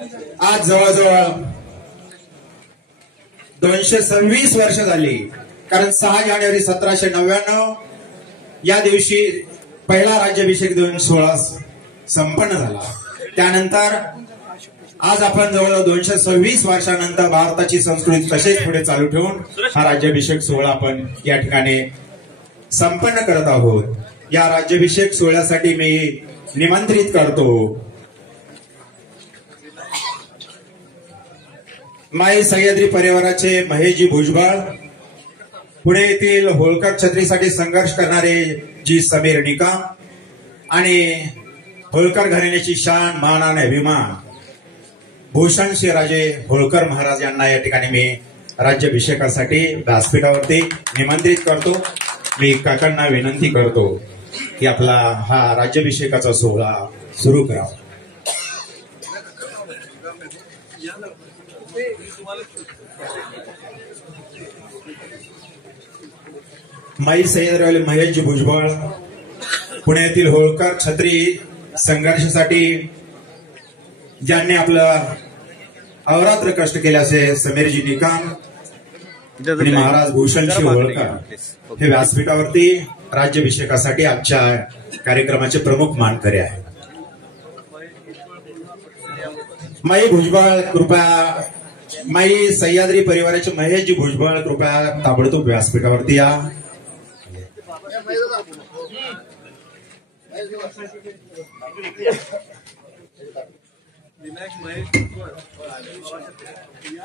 आज जवळजवळ 226 वर्ष झाली, कारण 6 जानेवारी 1799 या दिवशी पहिला राज्याभिषेक सोहळा संपन्न झाला. त्यानंतर आज आपण जवळजवळ 226 वर्षानंतर भारताची संस्कृती तसेच पुढे चालू ठेवून हा राज्याभिषेक सोहळा आपण या ठिकाणी संपन्न करत आहोत. या राज्याभिषेक सोहळ्यासाठी मी निमंत्रित करतो माई सह्याद्री परिवाराचे महेशजी भुजबळ, पुणे येथील होळकर छत्रीसाठी संघर्ष करणारे जी समीर निकम आणि होळकर घराण्याची शान मान आणि अभिमान भूषण शिवराजे होळकर महाराज यांना या ठिकाणी मी राज्याभिषेकासाठी व्यासपीठावरती निमंत्रित करतो. मी काकांना विनंती करतो की आपला हा राज्याभिषेकाचा सोहळा सुरू करावा. माई सह्याद्रीवाले महेशजी भुजबळ, पुण्यातील होळकर छत्री संघर्षासाठी ज्यांनी आपलं अवरात्र कष्ट केले असे समीरजी निकम आणि महाराज भूषणजी होळकर हे व्यासपीठावरती राज्याभिषेकासाठी आजच्या कार्यक्रमाचे प्रमुख मानकरी आहेत. माई भुजबळ कृपया, माई सह्याद्री परिवाराचे महेशजी भुजबळ कृपया ताबडतोब व्यासपीठावरती या.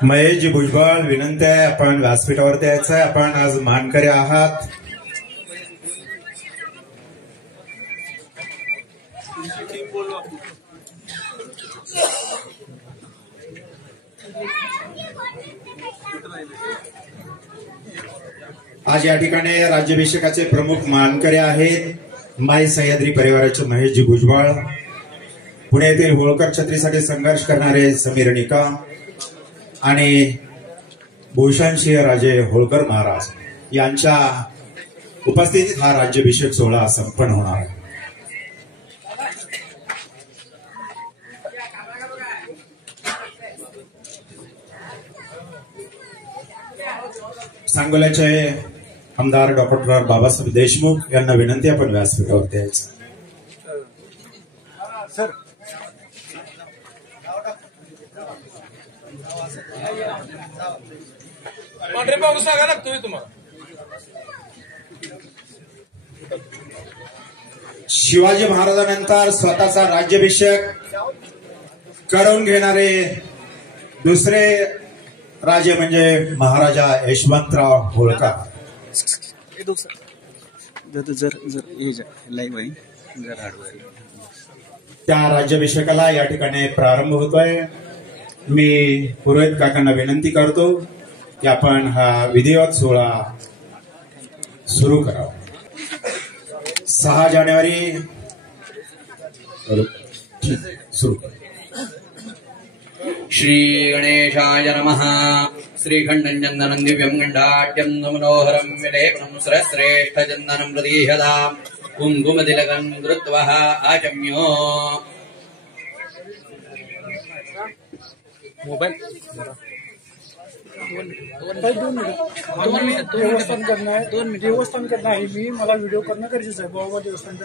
महेशजी भुजबळ विनंती आहे, आपण व्यासपीठावरती यायचं आहे. आपण आज मानकरी आहात. आज या ठिकाणी राज्याभिषेकाचे प्रमुख मानकरी आहेत माई सह्याद्री परिवाराचे महेशजी भुजबळ, पुणे येथील होळकर छत्रीसाठी संघर्ष करणारे समीर निकम आणि भूषण सिंहराजे होळकर महाराज यांच्या उपस्थितीत हा राज्याभिषेक सोहळा संपन्न होणार आहे. सांगोल्याचे आमदार डॉक्टर बाबासाहेब देशमुख यांना विनंती, आपण व्यासपीठावरती यायचं. सर शिवाजी महाराजांनंतर स्वतःचा राज्याभिषेक करून घेणारे दुसरे राजे म्हणजे महाराजा यशवंतराव होळकर. त्या राज्याभिषेकाला या ठिकाणी प्रारंभ होतोय. मी पुरोहित काकांना विनंती करतो की आपण हा विधिवत सोहळा सुरू करावा. 6 जानेवारी सुरू. श्री गणेशाय नमः. श्रीखण्डं दिव्यं गण्डाट्यं मनोहरं विलेपनं श्रेष्ठ चन्दनं प्रदीयताम् कुङ्कुमतिलकं धृत्वा आचम्यो. मोबाईल देवस्थान करना है, देवस्थान करना है. मी मला व्हिडिओ करणं गरजेचं आहे. बाबा देवस्थान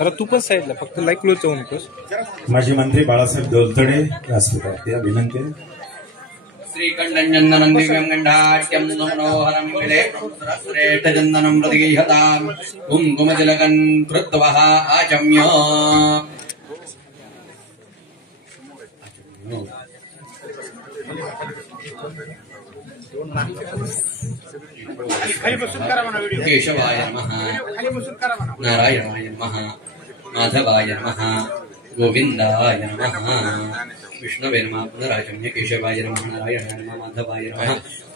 अरे तू पण साईडला फक्त लाईक क्लोज जाऊ नकोस. माजी मंत्री बाळासाहेब दोलतडे व्यासपीठावरती विनंती. श्रीखण्डं दिव्यं गण्डाट्यं मनोहरं विलेपनं श्रेष्ठ चन्दनं प्रदीयताम् कुङ्कुमतिलकं कृत्वा आचम्यो. केशवाय नमः. नारायणाय नमः. माधवाय नमः. गोविंदाय नमः. विष्णवे नमः. पुनराचम्य. केशवाय नमः. नारायणाय नमः. माधवाय नमः.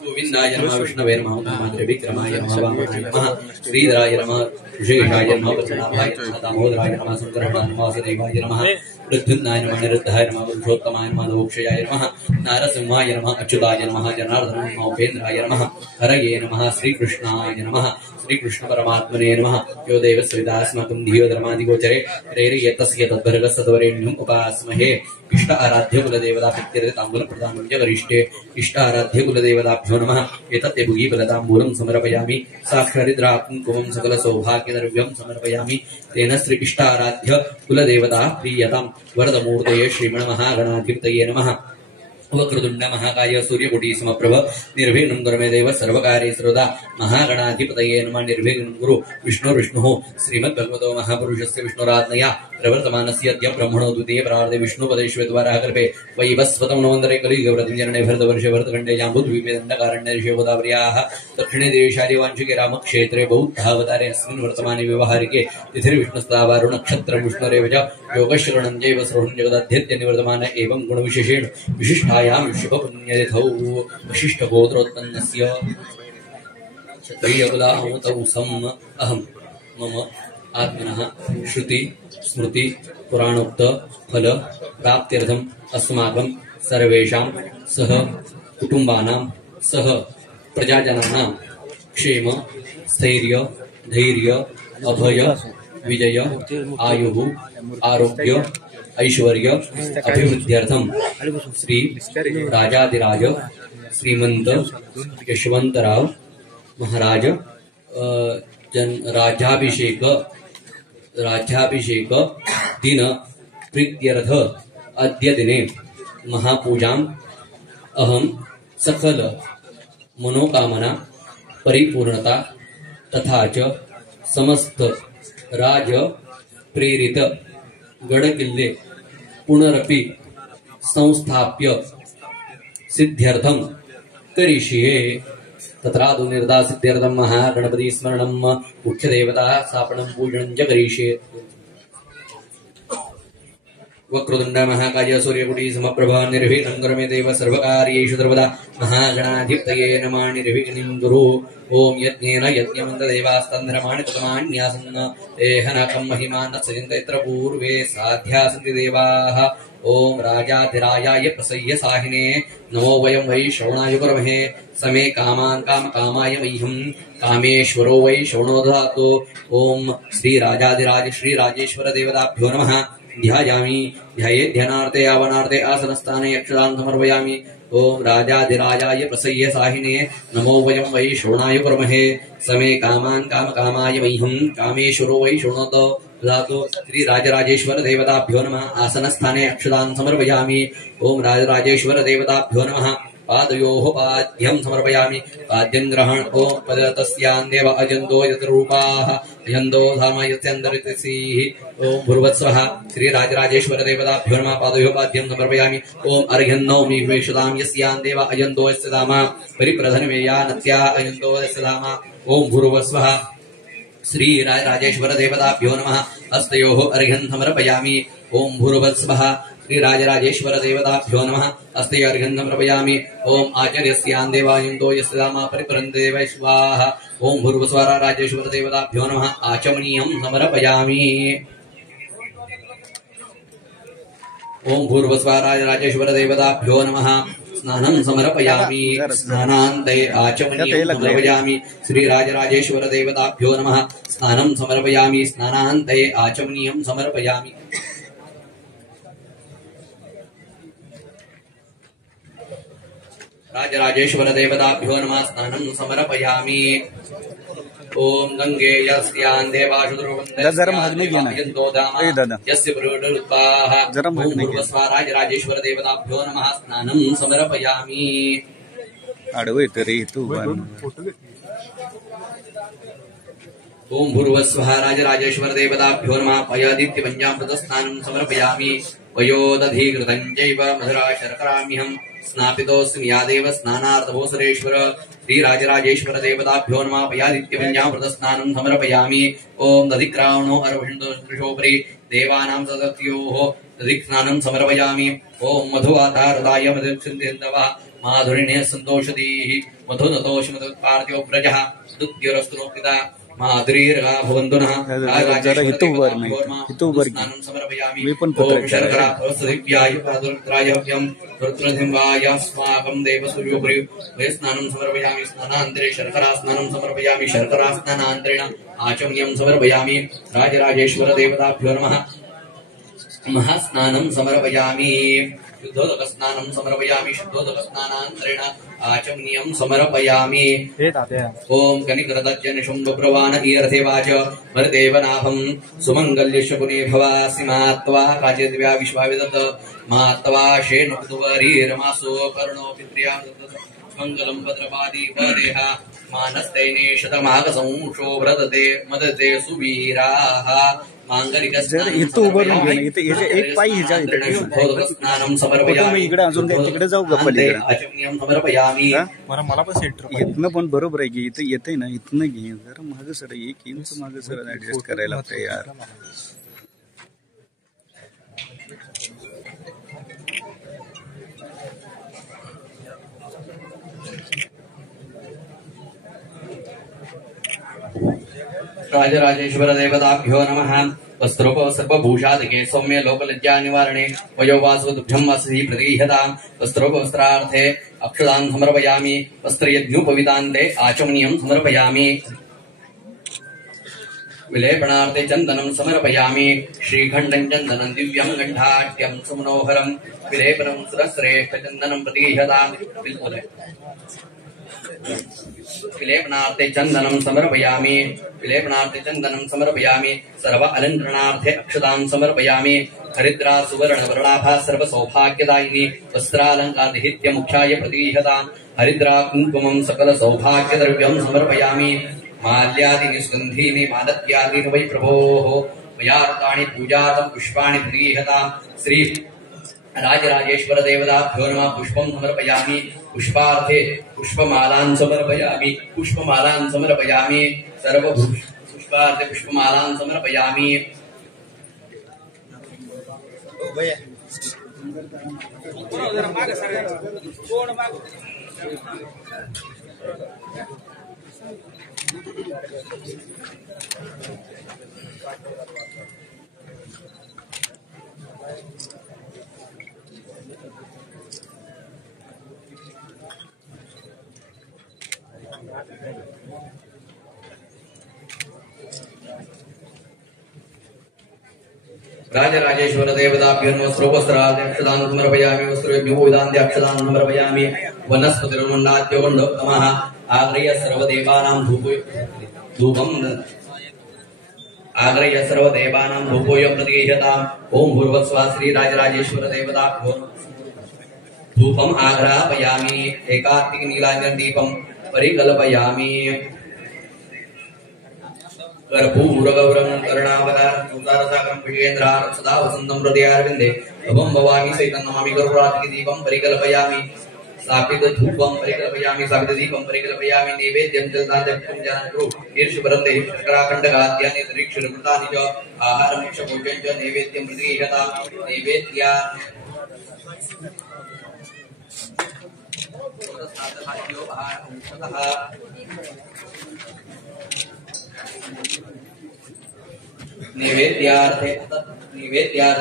गोविंदाय नमः. विष्णवे नमः. त्रिविक्रमाय नमः. वामनाय नमः. श्रीधराय नमः. विशेषाय नमः. वत्सलाभाय नमः. दामोदराय नमः. शंकराय नमः. वासुदेवाय नमः. प्रद्युम्नाय नमः. निरुद्धाय नमः. पुरुषोत्तमाय नमः. मोक्षयाय नमः. नारसिंहाय नमः. अच्युताय नमः. जनार्दनाय नमः. उपेन्द्राय नमः. हरये नमः. श्रीकृष्णाय नमः. श्रीकृष्ण परमात्मने नमः। यो देवस्विदास्माकं धियो धर्मादिगोचरे प्रेरयेतस्य तद्भर्गसत्वरेण्यम् उपास्महे। इष्ट आराध्य कुलदेवता पित्यर्थे ताम्बूलप्रदानं च करिष्ये। इष्ट आराध्य कुलदेवताभ्यो नमः। एतत् भुगीफलताम्बूलं समर्पयामि। साक्षारिद्रा कुङ्कुमं सकलसौभाग्यद्रव्यं समर्पयामि। तेन श्री इष्ट आराध्य कुलदेवता प्रीयतां। वरदमूर्तये श्रीमन्महागणाधिपतये नमः। वक्रतुण्ड महाकाय सूर्यकोटि समप्रभ निर्विघ्नं कुरु मे देव सर्वकार्येषु सर्वदा। महागणाधिपतये नमः। निर्विघ्नं कुरु विष्णुः श्रीमद्भगवतो महापुरुषस्य विष्णुराज्ञया प्रवर्तमानस्य अद्य ब्रह्मणो द्वितीये प्रार्धे विष्णुपदेश्वरद्वारा कल्पे वैवस्वतं नवन्तरे कलियुगव्रतञ्जनने भरतवर्षे भरतखण्डे जाम्बुद्वीपे दण्डकारण्ये गोदावर्याः दक्षिणे देशादि वाञ्छिके रामक्षेत्रे बौद्धावतारे अस्मिन् वर्तमाने व्यवहारिके तिथिर्विष्णुस्तावारो नक्षत्रं विष्णुरेव च योगश्रवणं जैव श्रवणं जगदध्यत्य निवर्तमान एवं गुणविशेषेण विशिष्टायां शुभपुण्यतिथौ वशिष्ठगोत्रोत्पन्नस्य क्षत्रियकुलामतौसम् अहं मम आत्मनः श्रुति स्मृति पुराणोक्त फल प्राप्त्यर्थम् अस्माकं सर्वेषां सह कुटुम्बानां सह प्रजाजनानां क्षेम स्थैर्य धैर्य अभय विजय आयुः आरोग्य ऐश्वर्य अभिवृद्ध्यर्थं श्री राजाधिराज श्रीमंत यशवंतराव महाराज राज्याभिषेक दिन प्रीत्यर्थ अद्य दिने महापूजाम् अहं सकल मनोकामना परिपूर्णता तथा च समस्त राज प्रेरित गडकिल्ले पुनरपि संस्थाप्य सिद्ध्यर्थं करिष्ये। तत्रादु निर्दा सिद्ध्यर्थं महागणपति स्मरणं मुख्यदेवता स्थापनं पूजनं च करिष्ये। वक्रतुण्ड महाकाय सूर्यकोटि समप्रभ निर्विघ्नं कुरु मे देव सर्वकार्येषु सर्वदा। महागणाधिपतये नमः। निर्विघ्नं कुरु। ओम यज्ञेन यज्ञमन्त देवास्तन्धर्माणि ततमान्यासन् देहनकं महिमान् सचिन्तयत्र पूर्वे साध्या सन्ति देवाः। ओम राजाधिराजाय प्रसह्य साहिने नमो वयं वै श्रवणाय कुर्महे। समे कामान् कामकामाय मह्यं कामेश्वरो वै श्रवणो ददातु। ओम श्री राजाधिराज श्री राजेश्वर देवताभ्यो नमः। ध्यायामि ध्याये ध्यानार्थे आवनार्थे आसनस्थाने अक्षरान् समर्पयामि। ओम राजाधिराजाय प्रसह्य साहिने नमो वयं वै श्रवणाय कुर्महे। समे कामान् कामकामाय मह्यं कामेश्वरो वै श्रवणो ददातु। श्री राजराजेश्वर देवताभ्यो नमः। आसनस्थाने अक्षरान् समर्पयामि। ओम राजराजेश्वर देवताभ्यो नमः। पादयोः पाद्यं समर्पयामि। पाद्यं ग्रहण। ओम पदतस्यान् देव अजन्तो यतरूपाः अजन्तो धाम यस्यन्तरितसीः। ओम भूर्वत्सवः श्री राजराजेश्वर देवताभ्यो नमः। पादयोः पाद्यं समर्पयामि। ओम अर्घ्यन्नौमि वेषदां यस्यान् देव अजन्तो यस्य धाम परिप्रधनमेया नत्या अजन्तो यस्य धाम। ओम भूर्वस्वः श्री राजराजेश्वर देवताभ्यो नमः। हस्तयोः अर्घ्यं समर्पयामि। ओम भूर्वत्सवः श्री राजराजेश्वर देवताभ्यो नमः। हस्ते अर्घ्यं समर्पयामि। ओम आचार्यस्यान् देवायन्तो यस्य धाम परिप्रन्ते देव स्वाहा। ओम भूर्वस्वः राजेश्वर देवताभ्यो नमः। आचमनीयं समर्पयामि। ओम भूर्वस्वः राजराजेश्वर देवताभ्यो नमः। स्नानं समर्पयामि। स्नानान्ते आचमनीयं समर्पयामि। श्री राजराजेश्वर देवताभ्यो नमः। स्नानं समर्पयामि। स्नानान्ते आचमनीयं समर्पयामि। राजराजेश्वर देवताभ्यो नमः। स्नानं समर्पयामि। ओम गंगे यस्यान् देवासु यस्य पुरोडुत्पाः। ओम भूर्वस्वः राजराजेश्वर देवताभ्यो नमः। स्नानं समर्पयामि। ओम भूर्वस्वः राजराजेश्वर देवताभ्यो नमः। पयादित्य पंचामृत स्नानं समर्पयामि। वयोदधिकृतं चैव मधुरा शर्कराम्यहं स्नापितोऽस्मि यादेव स्नानार्थभूसरेश्वर श्री राजराजेश्वर देवताभ्यो नमः। पयादित्य पंचामृत स्नानं समर्पयामि। ओम दधिक्रावणो अर्वहिन्दोपरि देवानां सदत्योः दधिस्नानं समर्पयामि। ओम मधुवातारदाय मधुक्षिन्दवः माधुरिणे सन्तोषदीः मधुदतोष मधुपार्थ्यो व्रजः दुद्योरस्तु पिता माधुरीर्गा भवन्तु नः जरा इथं उभं नाही. इथं उभं की. स्नानं समर्पयामि मी पण ओम पत्रकार शर्करा प्रसदिव्याय पादुत्राय हव्यं रुद्रधिंवाय अस्माकं देवसूर्योपरि वै स्नानं समर्पयामि स्नानान्तरे शर्करा स्नानं समर्पयामि शर्करा स्नानान्तरेण आचमनीयं समर्पयामि राजराजेश्वर देवताभ्यो नमः महास्नानं समर्पयामि शुद्धोदकस्नानं समर्पयामि शुद्धोदकस्नानान्तरेण आचमनीयं समर्पयामि हे तात्या ओम कनिकरदज्जन शुम्भप्रवाण ईरथे वाच वरदेवनाभं सुमङ्गल्यश्च पुने भवासि मात्वा काचिद्व्या विश्वाविदत् मात्वा शेनुक्तुवरीरमासो कर्णो पित्र्या मङ्गलं भद्रपादी वदेह मानस्तैने शतमागसंशो व्रतते मदते सुवीराः जर इथं उभं राहून घे ना. इथे एक पाय ह्याच्या इकडे अजून काय तिकडे जाऊ का पलीकडे समर्पयामि मला पण सेंटर इथनं पण बरोबर आहे की इथं येते ना इथनं घे जरा मागं सर 1 इंच मागं सर ऍडजस्ट करायला लागतं यार. राजराजेश्वर देवताभ्यो नमः वस्त्रोप सर्वभूषादिके सौम्य लोकलज्जा निवारणे वयोवासोदुभ्यं वासि प्रतिगृह्यताम् वस्त्रोप वस्त्रार्थे अक्षदां समर्पयामि वस्त्रयज्ञोपवितान्ते आचमनीयं समर्पयामि विलेपनार्थे चन्दनं समर्पयामि श्रीखण्डं चन्दनं दिव्यं गण्डाढ्यं सुमनोहरं विलेपनं सुरश्रेष्ठचन्दनं प्रतिगृह्यताम् विलेपनार्थे चन्दनं समर्पयामि विलेपनार्थे चन्दनं समर्पयामि सर्व अलङ्करणार्थे अक्षतां समर्पयामि हरिद्रा सुवर्ण वर्णाभा सर्व सौभाग्यदायिनी वस्त्रालङ्कारनिहित्य मुख्याय प्रतिगृह्यताम् हरिद्रा कुङ्कुमं सकल सौभाग्यद्रव्यं समर्पयामि माल्यादीनि सुगन्धीनि मादत्यादीनि वै प्रभोः मया कृतानि पूजार्थं पुष्पाणि प्रतिगृह्यताम् श्री राजराजेश्वर देवताभ्यो नमः पुष्पं समर्पयामि पुष्पार्थे पुष्पमालां समर्पयामि पुष्पमालां समर्पयामि पुष्पार्थे पुष्पमालां समर्पयामि राजराजेश्वर देवताभ्यो वस्त्रोपस्त्राद्यक्षदान् समर्पयामि वस्त्रोपविदान्त्यक्षदान् समर्पयामि वनस्पतिर्मण्डाद्योगण्डोत्तमः आग्रह्य सर्वदेवानां धूपं आग्रह्य सर्वदेवानां धूपोऽयं प्रतिगृह्यताम् ओम भूर्भुवस्सुवः श्रीराजराजेश्वर देवताभ्यो धूपम् आघ्रापयामि एकार्तिकनीलाञ्जनदीपं परिकल्पयामि कर्पूरगौरं करुणावतारं विजेन्द्रारं सदा वसन्तं हृदयारविन्दे भवं भवामि सैतन्नमामि कर्पूरार्तिकदीपं परिकल्पयामि स्थापितधूपं परिकल्पयामि स्थापितदीपं परिकल्पयामि नैवेद्यं जलदादक्षं जानकु ईर्षपरन्ते शर्कराखण्डकाद्यानि दरीक्षुरकृतानि च आहारं क्षभोजं च नैवेद्यं प्रतिगृह्यताम् नैवेद्या नैवेद्यार्थे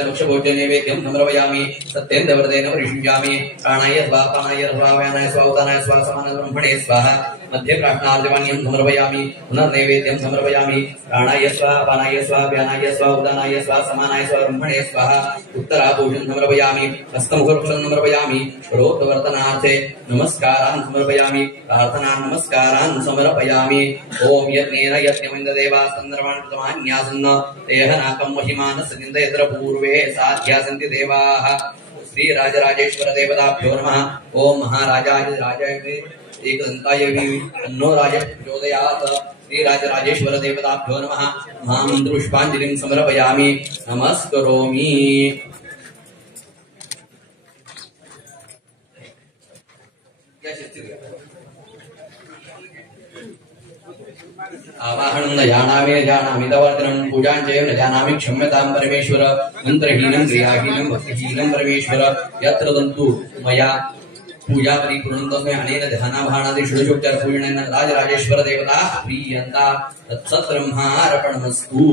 भक्षभोज्य नैवेद्यं समर्पयामि सत्येन्द्रव्रतेन परिषुञ्जामि प्राणाय स्वाहा व्यानाय स्वाहा उदानाय स्वाहा समानब्रह्मणे स्वाहा मध्ये प्रार्थनार्जवाण्यं समर्पयामि पुनर्नैवेद्यं समर्पयामि प्राणाय स्वाहा पानाय स्वाहा व्यानाय स्वाहा उदानाय स्वाहा समानाय स्वाहा ब्रह्मणे स्वाहा उत्तराभूषं समर्पयामि हस्तमुखवृक्षं समर्पयामि रोतवर्तनार्थे नमस्कारान् समर्पयामि प्रार्थनान् नमस्कारान् समर्पयामि ओम यज्ञेन यज्ञमिन्द्रदेवा सन्दर्वान् कृतमान्यासन्न देहनाकं महिमानस्य निन्दयत्र पूर्वे साध्यासन्ति देवाः श्री राजराजेश्वर देवताभ्यो नमः ओम महाराजाय राजाय एकदन्ताय अन्नो राज प्रचोदयात् श्री राजराजेश्वर देवताभ्यो नमः महामन्त्रपुष्पाञ्जलिं समर्पयामि नमस्करोमि आवाहनं न जानामि तवर्तनं पूजां च न जानामि क्षम्यतां परमेश्वर मन्त्रहीनं क्रियाहीनं भक्तिहीनं परमेश्वर यत्र तन्तु मया पूजा परिपूर्णत्वे अनेन ध्यानाभाणादि षोडशोपचार पूजनेन राजराजेश्वर देवता प्रीयन्ता तत्सद्ब्रह्मार्पणमस्तु।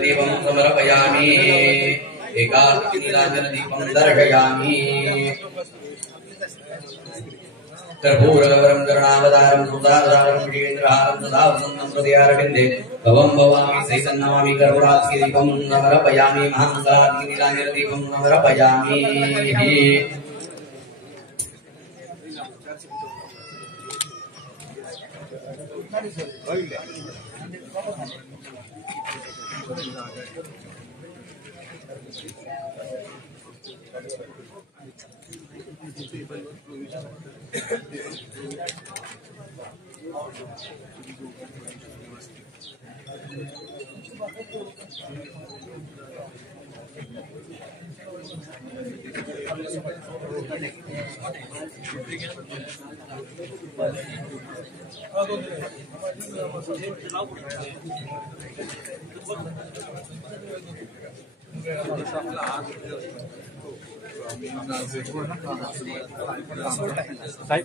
देवं समर्पयामि एकादशीनीलाञ्जनदीपं दर्शयामि कर्पूरगौरं करुणावतारं सुधावतारं विजेन्द्रहारं सदा वसन्तं हृदयारविन्दे भवं भवामि सैतन्नमामि कर्पूरादीपं समर्पयामि महामङ्गलादीपं समर्पयामि।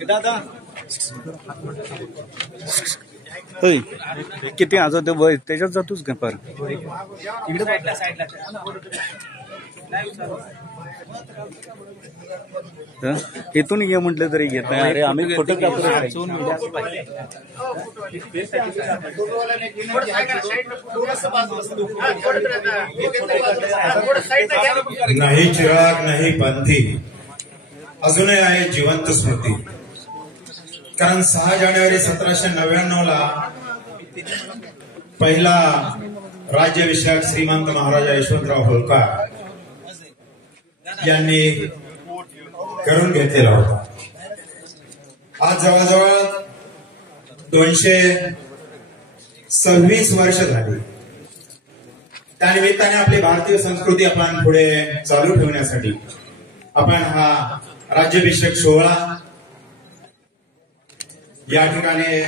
दादा किती आज त्याच्यात जातोच का पर इथून ये म्हटलं तरी घेत नाही. अरे आम्ही फोटोग्राफर नाही चिराग नाही पंथी अजूनही आहे जिवंत स्मृती. कारण 6 जानेवारी 1799 ला पहिला राज्याभिषेक श्रीमंत महाराजा यशवंतराव होळकर यांनी करून घेतलेला होता. आज जवळजवळ 226 वर्ष झाली. त्यानिमित्ताने आपली भारतीय संस्कृती आपण पुढे चालू ठेवण्यासाठी आपण हा राज्याभिषेक सोहळा या ठिकाणी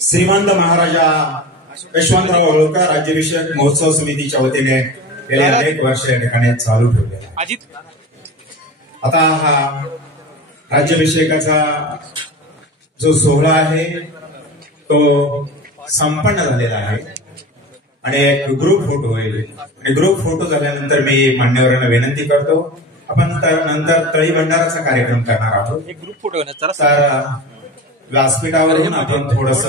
श्रीमंत महाराजा यशवंतराव होळकर राज्याभिषेक महोत्सव समितीच्या वतीने गेले अनेक वर्ष या ठिकाणी चालू ठेवले. आता हा राज्याभिषेकाचा जो सोहळा आहे तो संपन्न झालेला आहे आणि एक ग्रुप फोटो होईल. आणि ग्रुप फोटो झाल्यानंतर मी मान्यवरांना विनंती करतो आपण नंतर तळी भंडाराचा कार्यक्रम करणार आहोत. ग्रुप फोटो तर व्यासपीठावरून आपण थोडस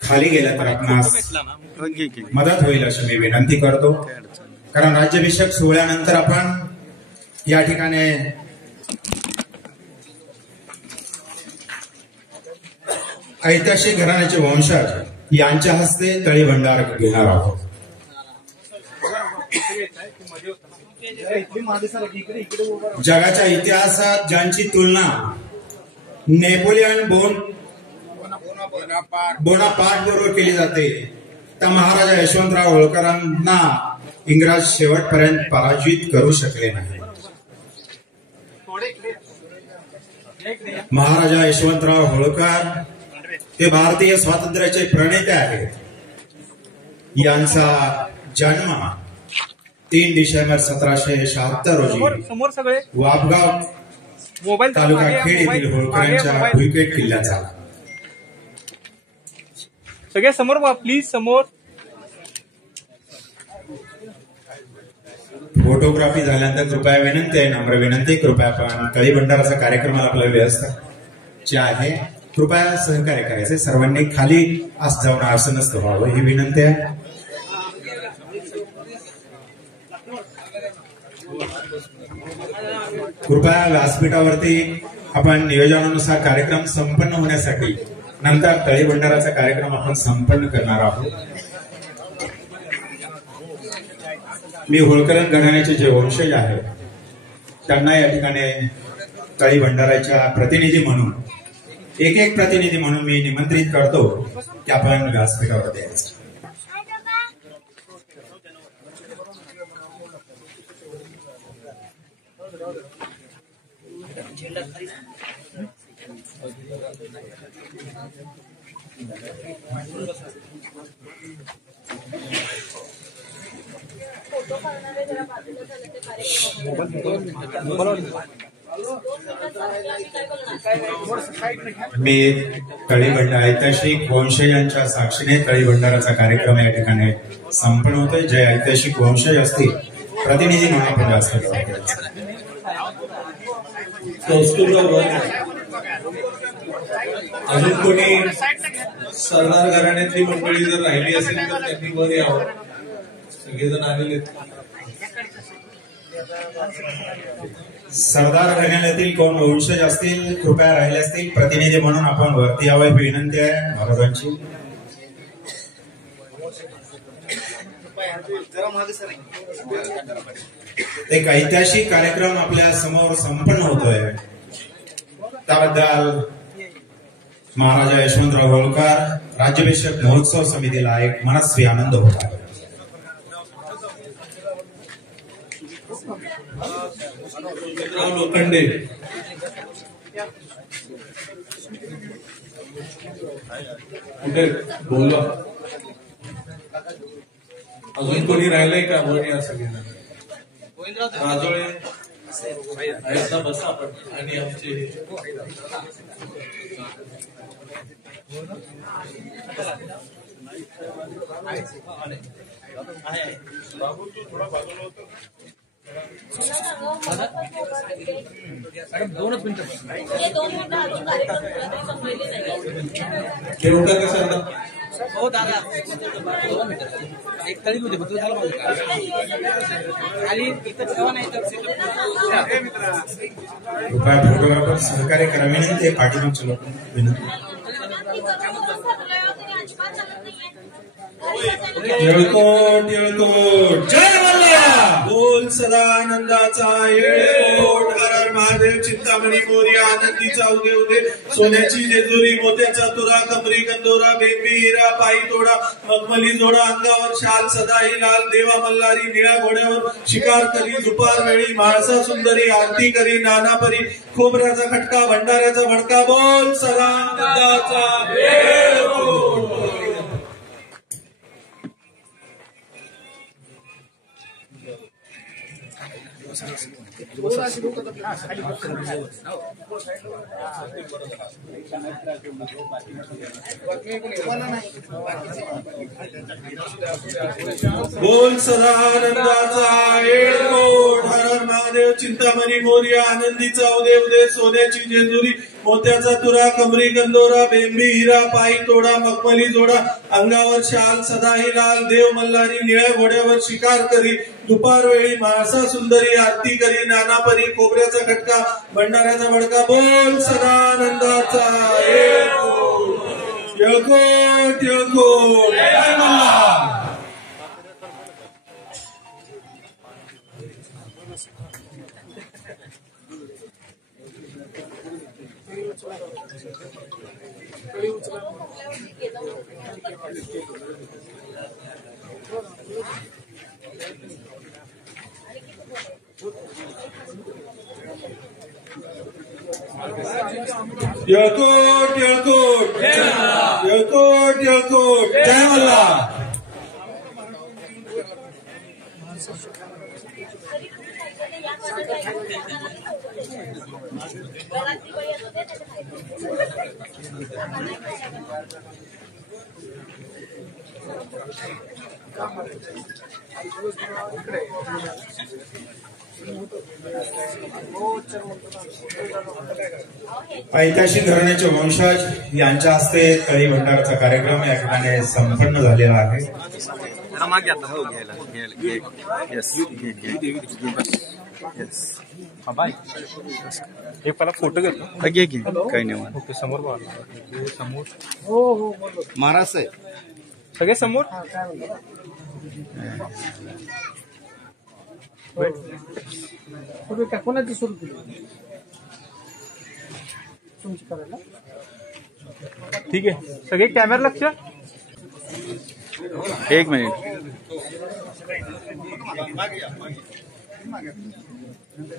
खाली गेलं तर आपणास मदत होईल अशी मी विनंती करतो. कारण राज्याभिषेक सोहळ्यानंतर आपण या ठिकाणी ऐतिहासिक घराण्याचे वंशज यांच्या हस्ते तळी भंडार घेणार आहोत. जगाच्या इतिहासात ज्यांची तुलना नेपोलियन बोनापार्ट बरोबर केली जाते त्या महाराजा यशवंतराव होळकरांना इंग्रज शेवटपर्यंत पराजित करू शकले नाही. महाराजा यशवंतराव होळकर हे भारतीय स्वातंत्र्याचे प्रणेते आहेत. यांचा जन्म 3 डिसेंबर 1776 रोजी वापगाव तालुका खेड येथील होळकरांच्या भुईपेठ किल्ल्यात झाला. सगळे समोर प्लीज समोर. फोटोग्राफी झाल्यानंतर कृपया विनंती आहे, नम्र विनंती, कृपया आपण तळी भंडाराचा कार्यक्रमाला आपला व्यवस्था जे आहे कृपया सहकार्य करायचे. सर्वांनी खाली जाऊन आसनस्थ व्हावं ही विनंती आहे. कृपया व्यासपीठावरती आपण नियोजनानुसार कार्यक्रम संपन्न होण्यासाठी नंतर तळी भंडाराचा कार्यक्रम आपण संपन्न करणार आहोत. मी होळकर घराण्याचे जे वंशज आहेत त्यांना या ठिकाणी तळी भंडाराच्या प्रतिनिधी म्हणून एक प्रतिनिधी म्हणून मी निमंत्रित करतो की आपण व्यासपीठावर द्यायचं. मी ऐतिहासिक वंशजांच्या साक्षीने तळी भंडाराचा कार्यक्रम या ठिकाणी संपन्न होतोय. जे ऐतिहासिक वंशज असतील प्रतिनिधी म्हणून आपण व्यासपीठावर अजून कोणी सरदार घराण्यातली मंडळी जर राहिली असेल तर त्यांनी वर यावं. सगळेजण आलेले. सरदार घराण्यातील कोण वंशज असतील कृपया राहिले असतील प्रतिनिधी म्हणून आपण वरती यावे विनंती आहे महाराजांची. एक ऐतिहासिक कार्यक्रम आपल्या समोर संपन्न होतोय. त्याबद्दल महाराजा यशवंतराव होळकर राज्याभिषेक महोत्सव समितीला एक मनस्वी आनंद होत आहे. लोखंडे कुठे बोलवा. अजून कोणी राहिलंय का? वर या सगळ्यांना. राजोळे आता बसा आपण. आणि आमचे बाबू तू थोडा बाजूला होतो. दोनच मिनिटं केवढा कसा हो दादा 2 मिनिटं. एक तरी होते फक्त झालं आणि इथं ठेवा नाही तर कृपया फोटोग्राफर सहकार्य करा विनंती. पाठीमागच्या लोक विनंती. येळकोट येळकोट जय मल्हार. बोल सदानंदाचा येळकोट. हर हर महादेव. चिंतामणी मोरया आनंदीचा उदे उदे. सोन्याची जेजुरी मोत्याचा तुरा कमरी गंधोरा बेंबी हिरा पायी तोडा मखमली जोडा अंगावर शाल सदाही लाल. देवा मल्हारी निळ्या घोड्यावर शिकार करी दुपार वेळी म्हाळसा सुंदरी आरती करी नाना परी. खोबऱ्याचा खटका भंडाऱ्याचा भडका. बोल सदानंदाचा येळकोट. बोल सदानंदाचा येळकोट. हर हर महादेव. चिंतामणी मोरया आनंदीचा उदे उदे. सोन्याची जेजुरी मोत्याचा तुरा कमरी गंधोरा बेंबी हिरा पायी तोडा मखमली जोडा अंगावर शाल सदाही लाल. देव मल्हारी निळ्या घोड्यावर शिकार करी दुपार वेळी म्हाळसा सुंदरी आरती करी नाना परी. खोबऱ्याचा खटका भंडाऱ्याचा भडका. बोल सदानंदाचा येळकोट येळकोट येळकोट. जय मल्हार. येळकोट येळकोट येळकोट येळकोट. जय मल्हार. ऐतिहासिक घराण्याचे वंशज यांच्या हस्ते तळी भंडाराचा कार्यक्रम या ठिकाणी संपन्न झालेला आहे. एक मला फोटो घेतो. घे घे काही नाही. ओके समोर बघा. समोर हो हो बरोबर. महाराज साहेब सगळे समोर. कोणाची सुरू केली तुमची करायला. ठीक आहे सगळे कॅमेरा लक्ष. एक मिनिट.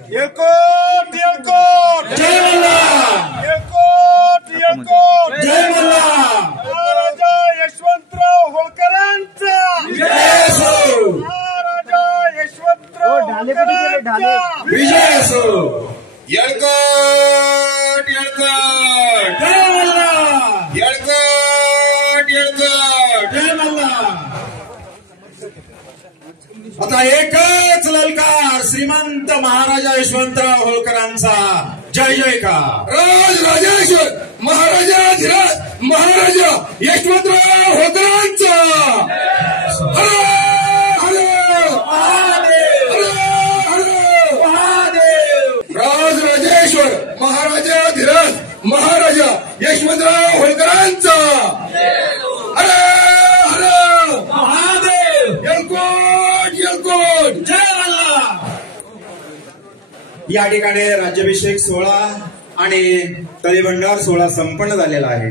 येळकोट येळकोट जय मल्हार. येळकोट येळकोट जय मल्हार. महाराजा यशवंतराव होळकरांचा विजय असो. महाराजा यशवंतराव होळकरांचा विजय असो. येळकोट येळकोट जय मल्हार. येळकोट येळकोट जय मल्हार. आता एकच ललकार श्रीमंत महाराजा यशवंतराव होळकरांचा जय जयकार. राजराजेश्वर महाराजाधिराज महाराजा यशवंतराव होळकरांचा हर हर महादेव हर हर महादेव. राजराजेश्वर महाराजाधिराज महाराजा यशवंतराव होळकरांचा हर हर महादेव. येळकोट येळकोट जय मल्हार. या ठिकाणी राज्याभिषेक सोहळा आणि तळीभंडार सोहळा संपन्न झालेला आहे.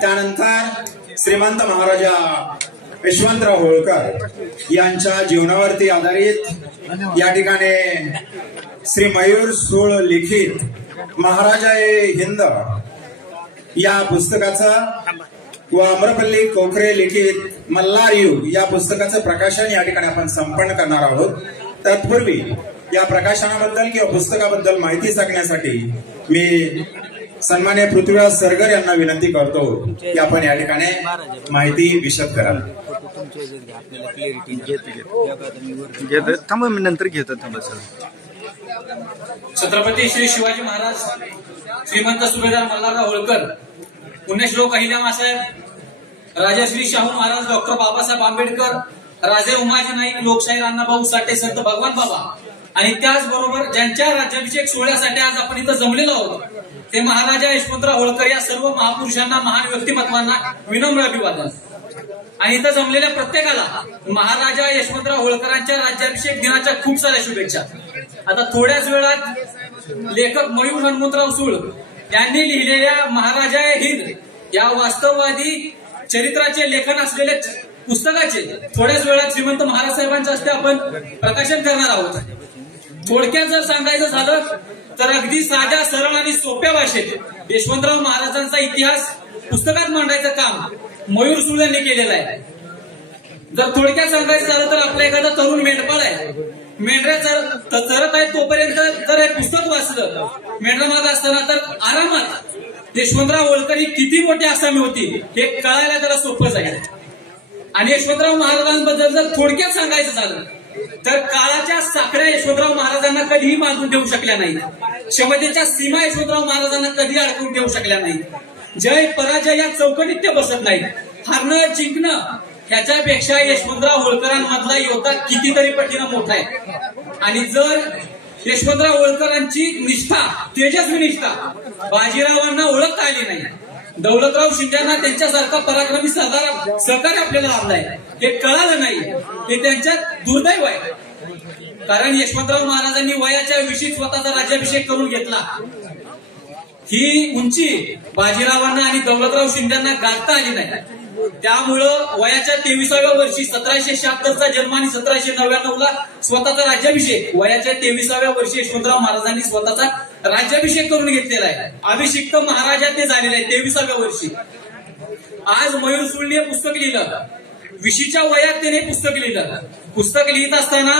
त्यानंतर श्रीमंत महाराजा यशवंतराव होळकर यांच्या जीवनावरती आधारित या ठिकाणी श्री मयूर सूळ लिखित महाराजा हिंद या पुस्तकाचं व अमरपल्ली कोकरे लिखित मल्हार युग या पुस्तकाचं प्रकाशन या ठिकाणी आपण संपन्न करणार आहोत. तत्पूर्वी या प्रकाशनाबद्दल किंवा पुस्तकाबद्दल माहिती सांगण्यासाठी मी सन्मान्य पृथ्वीराज सरगर यांना विनंती करतो की आपण या ठिकाणी माहिती विशद कराल. थांबा मी नंतर घेतो. थांबा सर. छत्रपती श्री शिवाजी महाराज श्रीमंत सुभेदार मल्हारराव होळकर, पुण्यश्लोक अहिल्यामासाहेब, राजश्री शाहू महाराज, डॉक्टर बाबासाहेब आंबेडकर, राजे उमाजी नाईक, लोकशाही अण्णाभाऊ साठे, संत भगवान बाबा आणि त्याचबरोबर ज्यांच्या राज्याभिषेक सोहळ्यासाठी आज आपण इथं जमलेलो आहोत ते महाराजा यशवंतराव होळकर या सर्व महापुरुषांना, महान व्यक्तिमत्वांना विनम्र अभिवादन. आणि इथं जमलेल्या प्रत्येकाला महाराजा यशवंतराव होळकरांच्या राज्याभिषेक दिनाच्या खूप साऱ्या शुभेच्छा. आता थोड्याच वेळात लेखक मयूर हनुमंतराव सूळ यांनी लिहिलेल्या महाराजा हिंद या वास्तववादी चरित्राचे लेखन असलेले पुस्तकाचे थोड्याच वेळात श्रीमंत महाराज साहेबांच्या हस्ते आपण प्रकाशन करणार आहोत. थोडक्यात जर सांगायचं झालं तर अगदी साध्या, सरळ आणि सोप्या भाषेत यशवंतराव महाराजांचा इतिहास पुस्तकात मांडायचं काम मयूर सूळ यांनी केलेलं आहे. जर थोडक्यात सांगायचं झालं तर आपला एखादा तरुण मेंढपाळ आहे, मेंढऱ्या चरत आहे तोपर्यंत जर हे पुस्तक वाचलं मेंढरा माग असताना तर आरामात यशवंतराव होळकर ही किती मोठी आसामी होती हे कळायला त्याला सोपं जाईल. आणि यशवंतराव महाराजांबद्दल जर थोडक्यात सांगायचं झालं तर काळाच्या साखळ्या यशवंतराव महाराजांना कधीही बांधून ठेवू शकल्या नाहीत. क्षमतेच्या सीमा यशवंतराव महाराजांना कधी अडकवून ठेवू शकल्या नाहीत. जय पराजय या चौकटीत ते बसत नाहीत. हारणं जिंकणं ह्याच्यापेक्षा यशवंतराव होळकरांमधला योद्धा कितीतरी पटीनं मोठा आहे. आणि जर यशवंतराव होळकरांची निष्ठा, तेजस्वी निष्ठा बाजीरावांना ओळखता आली नाही, दौलतराव शिंद्यांना त्यांच्यासारखा पराक्रमी सहकार्य आपल्याला लाभलाय हे कळालं नाही, हे त्यांच्यात दुर्दैव आहे. कारण यशवंतराव महाराजांनी वयाच्या 20 स्वतःचा राज्याभिषेक करून घेतला. ही उंची बाजीरावांना आणि दौलतराव शिंद्यांना गाठता आली नाही. त्यामुळं वयाच्या 23व्या वर्षी 1776चा जन्म आणि 1799ला स्वतःचा राज्याभिषेक, वयाच्या 23व्या वर्षी यशवंतराव महाराजांनी स्वतःचा राज्याभिषेक करून घेतलेला आहे. अभिषिक्त महाराजा ते झालेले आहे 23व्या वर्षी. आज मयूर सूळने पुस्तक लिहिलं, 20च्या वयात त्याने पुस्तक लिहिलं. पुस्तक लिहित असताना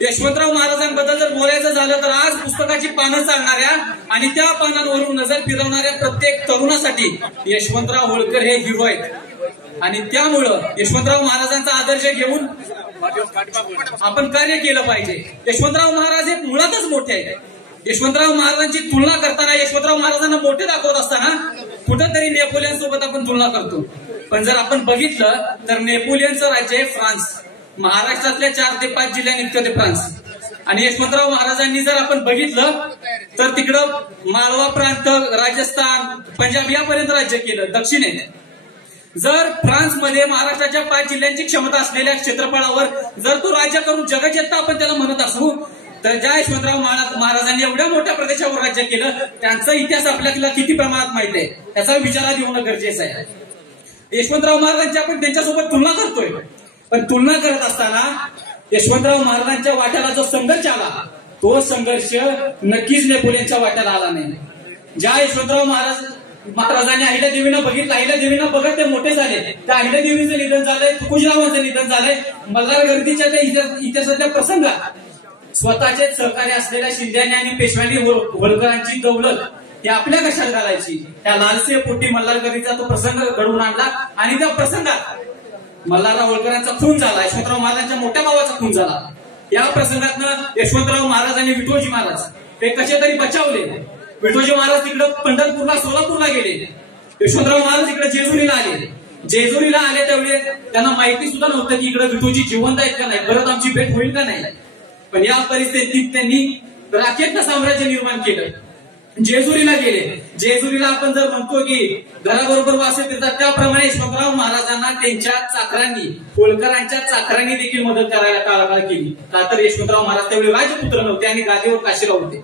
यशवंतराव महाराजांबद्दल जर बोलायचं झालं तर आज पुस्तकाची पानं चालणाऱ्या आणि त्या पानांवरून नजर फिरवणाऱ्या प्रत्येक तरुणासाठी यशवंतराव होळकर हे हिरो आहेत. आणि त्यामुळं यशवंतराव महाराजांचा आदर्श घेऊन आपण कार्य केलं पाहिजे. यशवंतराव महाराज हे मुळातच मोठे आहेत. यशवंतराव महाराजांची तुलना करताना, यशवंतराव महाराजांना मोठे दाखवत असताना कुठंतरी नेपोलियन सोबत आपण तुलना करतो. पण जर आपण बघितलं तर नेपोलियनचं राज्य आहे फ्रान्स. महाराष्ट्रातल्या 4 ते 5 जिल्ह्यांइतकं ते फ्रान्स. आणि यशवंतराव महाराजांनी जर आपण बघितलं तर तिकडं मालवा प्रांत, राजस्थान, पंजाब यापर्यंत राज्य केलं दक्षिणेने. जर फ्रान्समध्ये महाराष्ट्राच्या 5 जिल्ह्यांची क्षमता असलेल्या क्षेत्रफळावर जर तो राज्य करून जगज्जेता आपण त्याला म्हणत असू, तर ज्या यशवंतराव महाराजांनी एवढ्या मोठ्या प्रदेशावर राज्य केलं त्यांचा इतिहास आपल्याला किती प्रमाणात माहिती आहे त्याचा विचारात येणं गरजेचं आहे. यशवंतराव महाराजांची आपण त्यांच्यासोबत तुलना करतोय, पण तुलना करत असताना यशवंतराव महाराजांच्या वाट्याला जो संघर्ष आला तो संघर्ष नक्कीच नेपोलियनच्या वाट्याला आला नाही. ज्या यशवंतराव महाराजांनी अहिल्यादेवींना बघितलं, अहिल्यादेवींना बघत ते मोठे झाले, त्या अहिल्यादेवींचं निधन झालंय, तुकोजीरावांचं निधन झालंय. मल्हार गर्दीच्या त्या इतिहासातल्या प्रसंगात स्वतःचे सहकार्य असलेल्या शिंद्यांनी आणि पेशव्यांनी होळकरांची दौलत ही आपल्या कशात घालायची, त्या लालसे पोटी मल्हार गर्दीचा तो प्रसंग घडवून आणला. आणि त्या प्रसंगात मल्हारराव होळकरांचा खून झाला, यशवंतराव महाराजांच्या मोठ्या भावाचा खून झाला. या प्रसंगातनं यशवंतराव महाराज आणि विठोजी महाराज ते कसे तरी बचावले. विठोजी महाराज तिकडं पंढरपूरला, सोलापूरला गेले, यशवंतराव महाराज इकडे जेजुरीला आले. जेजुरीला आले त्यावेळी त्यांना माहिती सुद्धा नव्हतं की इकडे विठोजी जिवंत आहेत का नाही, परत आमची भेट होईल का नाही. पण या परिस्थितीत त्यांनी राकेतनं साम्राज्य निर्माण केलं. जेजुरीला गेले. जेजुरीला आपण जर म्हणतो की घराबरोबर वासे फिरतात, त्याप्रमाणे यशवंतराव महाराजांना त्यांच्या चाकरांनी, होळकरांच्या चाकरांनी देखील मदत करायला टाळाटाळ केली. का तर यशवंतराव महाराज त्यावेळी राजपुत्र नव्हते आणि गादीवर काशीराव होते.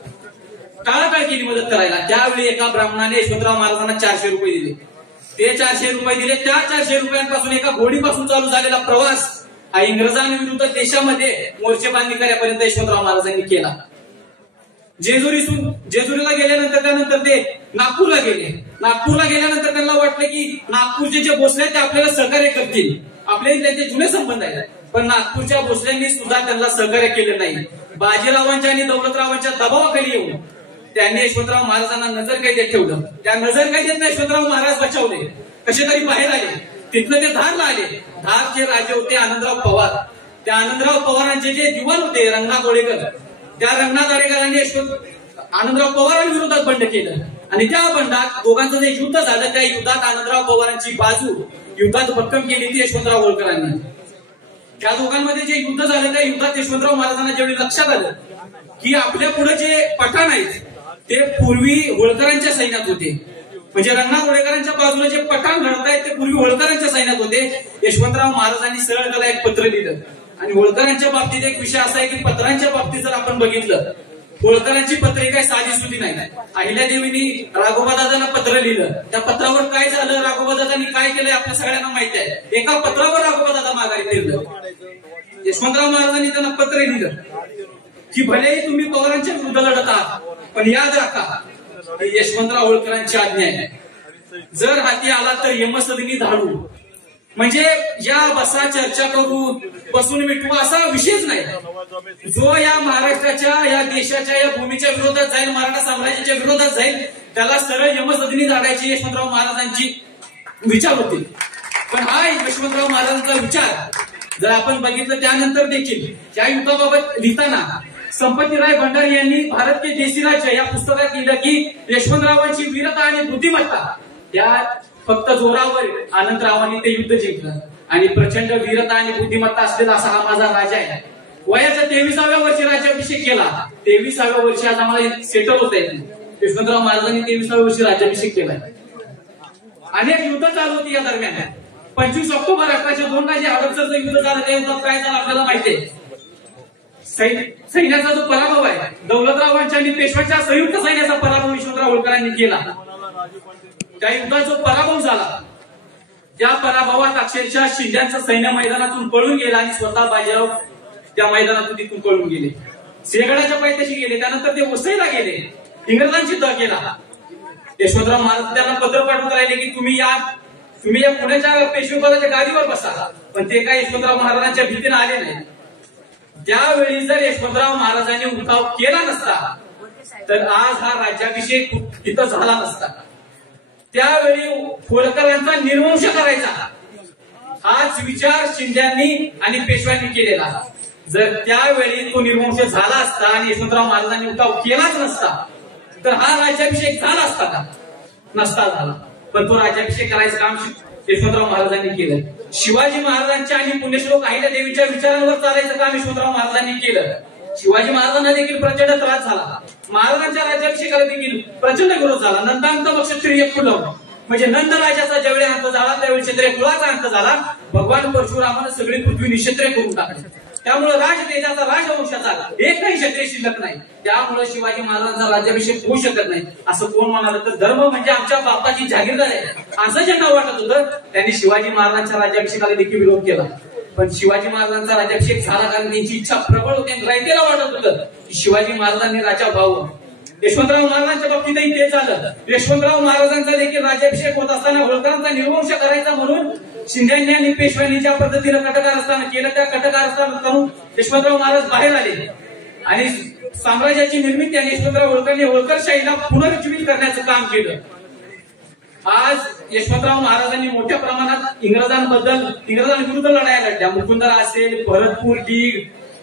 टाळाटाळ केली मदत करायला. त्यावेळी एका ब्राह्मणाने यशवंतराव महाराजांना 400 रुपये दिले. ते 400 रुपये दिले. त्या 400 रुपयांपासून एका घोडीपासून चालू झालेला प्रवास हा इंग्रजांविरुद्ध देशामध्ये मोर्चे बांधणी करण्यापर्यंत यशवंतराव महाराजांनी केला. जेजुरीला गेल्यानंतर त्यानंतर ते नागपूरला गेले. नागपूरला गेल्यानंतर त्यांना वाटलं की नागपूरचे जे भोसले आहेत ते आपल्याला सहकार्य करतील, आपले त्यांचे जुने संबंध आहेत. पण नागपूरच्या भोसल्यांनी सुद्धा त्यांना सहकार्य केलं नाही. बाजीरावांच्या आणि दौलतरावांच्या दबावाखाली येऊन त्यांनी यशवंतराव महाराजांना नजरकैदेत ठेवलं. त्या नजरकैदेत यशवंतराव महाराज बचावले, कसे तरी बाहेर आले. तिथनं ते धारला आले. धारचे राजे होते आनंदराव पवार. त्या आनंदराव पवारांचे जे दिवाण होते रंगनाथ ओळेकर, त्या रंगनाथ ओळेकरांनी आनंदराव पवारांविरोधात बंड केलं. आणि त्या बंडात दोघांचं जे युद्ध झालं, त्या युद्धात आनंदराव पवारांची बाजू युद्धात भक्कम केली ती यशवंतराव होळकरांनी. त्या दोघांमध्ये जे युद्ध झालं त्या युद्धात यशवंतराव महाराजांना ज्यावेळी लक्षात आलं की आपल्या पुढे जे पठाण आहेत ते पूर्वी होळकरांच्या सैन्यात होते, म्हणजे रंगनाथ ओळेकरांच्या बाजूला जे पठाण लढत आहेत ते पूर्वी होळकरांच्या सैन्यात होते. यशवंतराव महाराजांनी सरळ त्याला एक पत्र लिहिलं. आणि होळकरांच्या बाबतीत एक विषय असा आहे की पत्रांच्या बाबतीत जर आपण बघितलं, होळकरांची पत्रे काही साधी नाही. अहिल्यादेवींनी राघोबादादांना पत्र लिहिलं. त्या पत्रावर काय झालं, राघोबादादांनी काय केलंय आपल्या सगळ्यांना माहिती आहे. एका पत्रावर राघोबादादा माघारी फिरलं. यशवंतराव महाराजांनी त्यांना पत्र लिहिलं की भलेही तुम्ही पवारांच्या विरुद्ध लढत आहात, पण याद राखा यशवंतराव होळकरांची आज्ञा आहे, जर हाती आला तर यमसदनी धाडू. म्हणजे या बसा चर्चा करू, बसून मिटवू असा विषयच नाही. जो या महाराष्ट्राच्या, या देशाच्या, या भूमीच्या विरोधात जाईल, मराठा साम्राज्याच्या विरोधात जाईल, त्याला सरळ यमसदनी धाडायची यशवंतराव महाराजांची विचार होते. पण हा यशवंतराव महाराजांचा विचार जर आपण बघितलं त्यानंतर देखील या युद्धाबाबत लिहिताना संपतीराय भंडारी यांनी भारत के देशी राज्य या पुस्तकात लिहिलं की यशवंतरावांची वीरता आणि बुद्धिमत्ता या फक्त जोरावर आनंदरावांनी ते युद्ध जिंकलं. आणि प्रचंड वीरता आणि बुद्धिमत्ता असलेला असा हा माझा राजा आहे. वयाच्या 23व्या वर्षी राज्याभिषेक केला. 23व्या वर्षी आज आम्हाला सेटल होता येत. यशवंतराव महाराजांनी 23व्या वर्षी राज्याभिषेक केलाय. अनेक युद्ध चालू होती या दरम्यान. 25 ऑक्टोबर 1802 जे हडपसरचं युद्ध झालं त्या युद्धात काय झालं आपल्याला माहितीये. सैन्याचा जो पराभव आहे, दौलतरावांच्या आणि पेशव्यांच्या संयुक्त सैन्याचा पराभव यशवंतराव होळकरांनी केला. त्या युद्धात जो पराभव झाला त्या पराभवात अक्षरशः शिंद्यांचं सैन्य मैदानातून पळून गेला आणि स्वतः बाजीराव त्या मैदानातून तिथून पळून गेले. सिंहगडाच्या पायथ्याशी गेले. त्यानंतर ते वसईला गेले. इंग्रजांची युद्ध केला. यशवंतराव महाराज त्यांना पत्र पाठवत राहिले की तुम्ही या पुण्याच्या पेशवेपदाच्या गादीवर बसा. पण ते काय यशवंतराव महाराजांच्या भीतीने आले नाही. त्यावेळी जर यशवंतराव महाराजांनी उठाव केला नसता तर आज हा राज्याभिषेक इथं झाला नसता. त्यावेळी होळकरांचा निर्वंश करायचा हाच विचार शिंद्यांनी आणि पेशव्यांनी केलेला. जर त्यावेळी तो निर्वंश झाला असता आणि यशवंतराव महाराजांनी उठाव केलाच नसता तर हा राज्याभिषेक झाला असता का? नसता झाला. पण तो राज्याभिषेक करायचं काम यशवंतराव महाराजांनी केलं. शिवाजी महाराजांच्या आणि पुण्यश्लोक अहिल्यादेवीच्या विचारांवर चालायचं काम यशवंतराव महाराजांनी केलं. शिवाजी महाराजांना देखील प्रचंड त्रास झाला, महाराजांच्या राज्याभिषेकाला देखील प्रचंड विरोध झाला. नंदांत क्षत्रिय कुल म्हणजे नंद राजाचा ज्यावेळी अंत झाला त्यावेळी क्षत्रिय कुळाचा अंत झाला. भगवान परशुरामानं सगळी पृथ्वी निक्षत्रिय करून टाकली. त्यामुळे राजतेजाचा राजवंशाचा एकही क्षत्रिय शिल्लक नाही. त्यामुळे शिवाजी महाराजांचा राज्याभिषेक होऊ शकत नाही असं कोण म्हणालं तर धर्म म्हणजे आमच्या बापाची जागीरदारी आहे असं ज्यांना वाटत होतं त्यांनी शिवाजी महाराजांच्या राज्याभिषेकाला देखील विरोध केला. पण शिवाजी महाराजांचा राज्याभिषेक झाला कारण त्यांची इच्छा प्रबळ होती आणि रायतेला वाटत होतं की शिवाजी महाराजांनी राजा व्हावं. यशवंतराव महाराजांच्या बाबतीतही तेच झालं. यशवंतराव महाराजांचा देखील राज्याभिषेक होत असताना होळकरांचा निर्वंश करायचा म्हणून शिंद्यांनी आणि पेशव्यांनी ज्या पद्धतीनं कटकारस्थान केलं त्या कटकारस्थानातून यशवंतराव महाराज बाहेर आले आणि साम्राज्याची निर्मिती आणि यशवंतराव होळकरांनी होळकरशाहीला पुनरुज्जीवित करण्याचं काम केलं. आज यशवंतराव महाराजांनी मोठ्या प्रमाणात इंग्रजांविरुद्ध लढाया लढल्या. मुकुंदरा असेल, भरतपूर, डीग,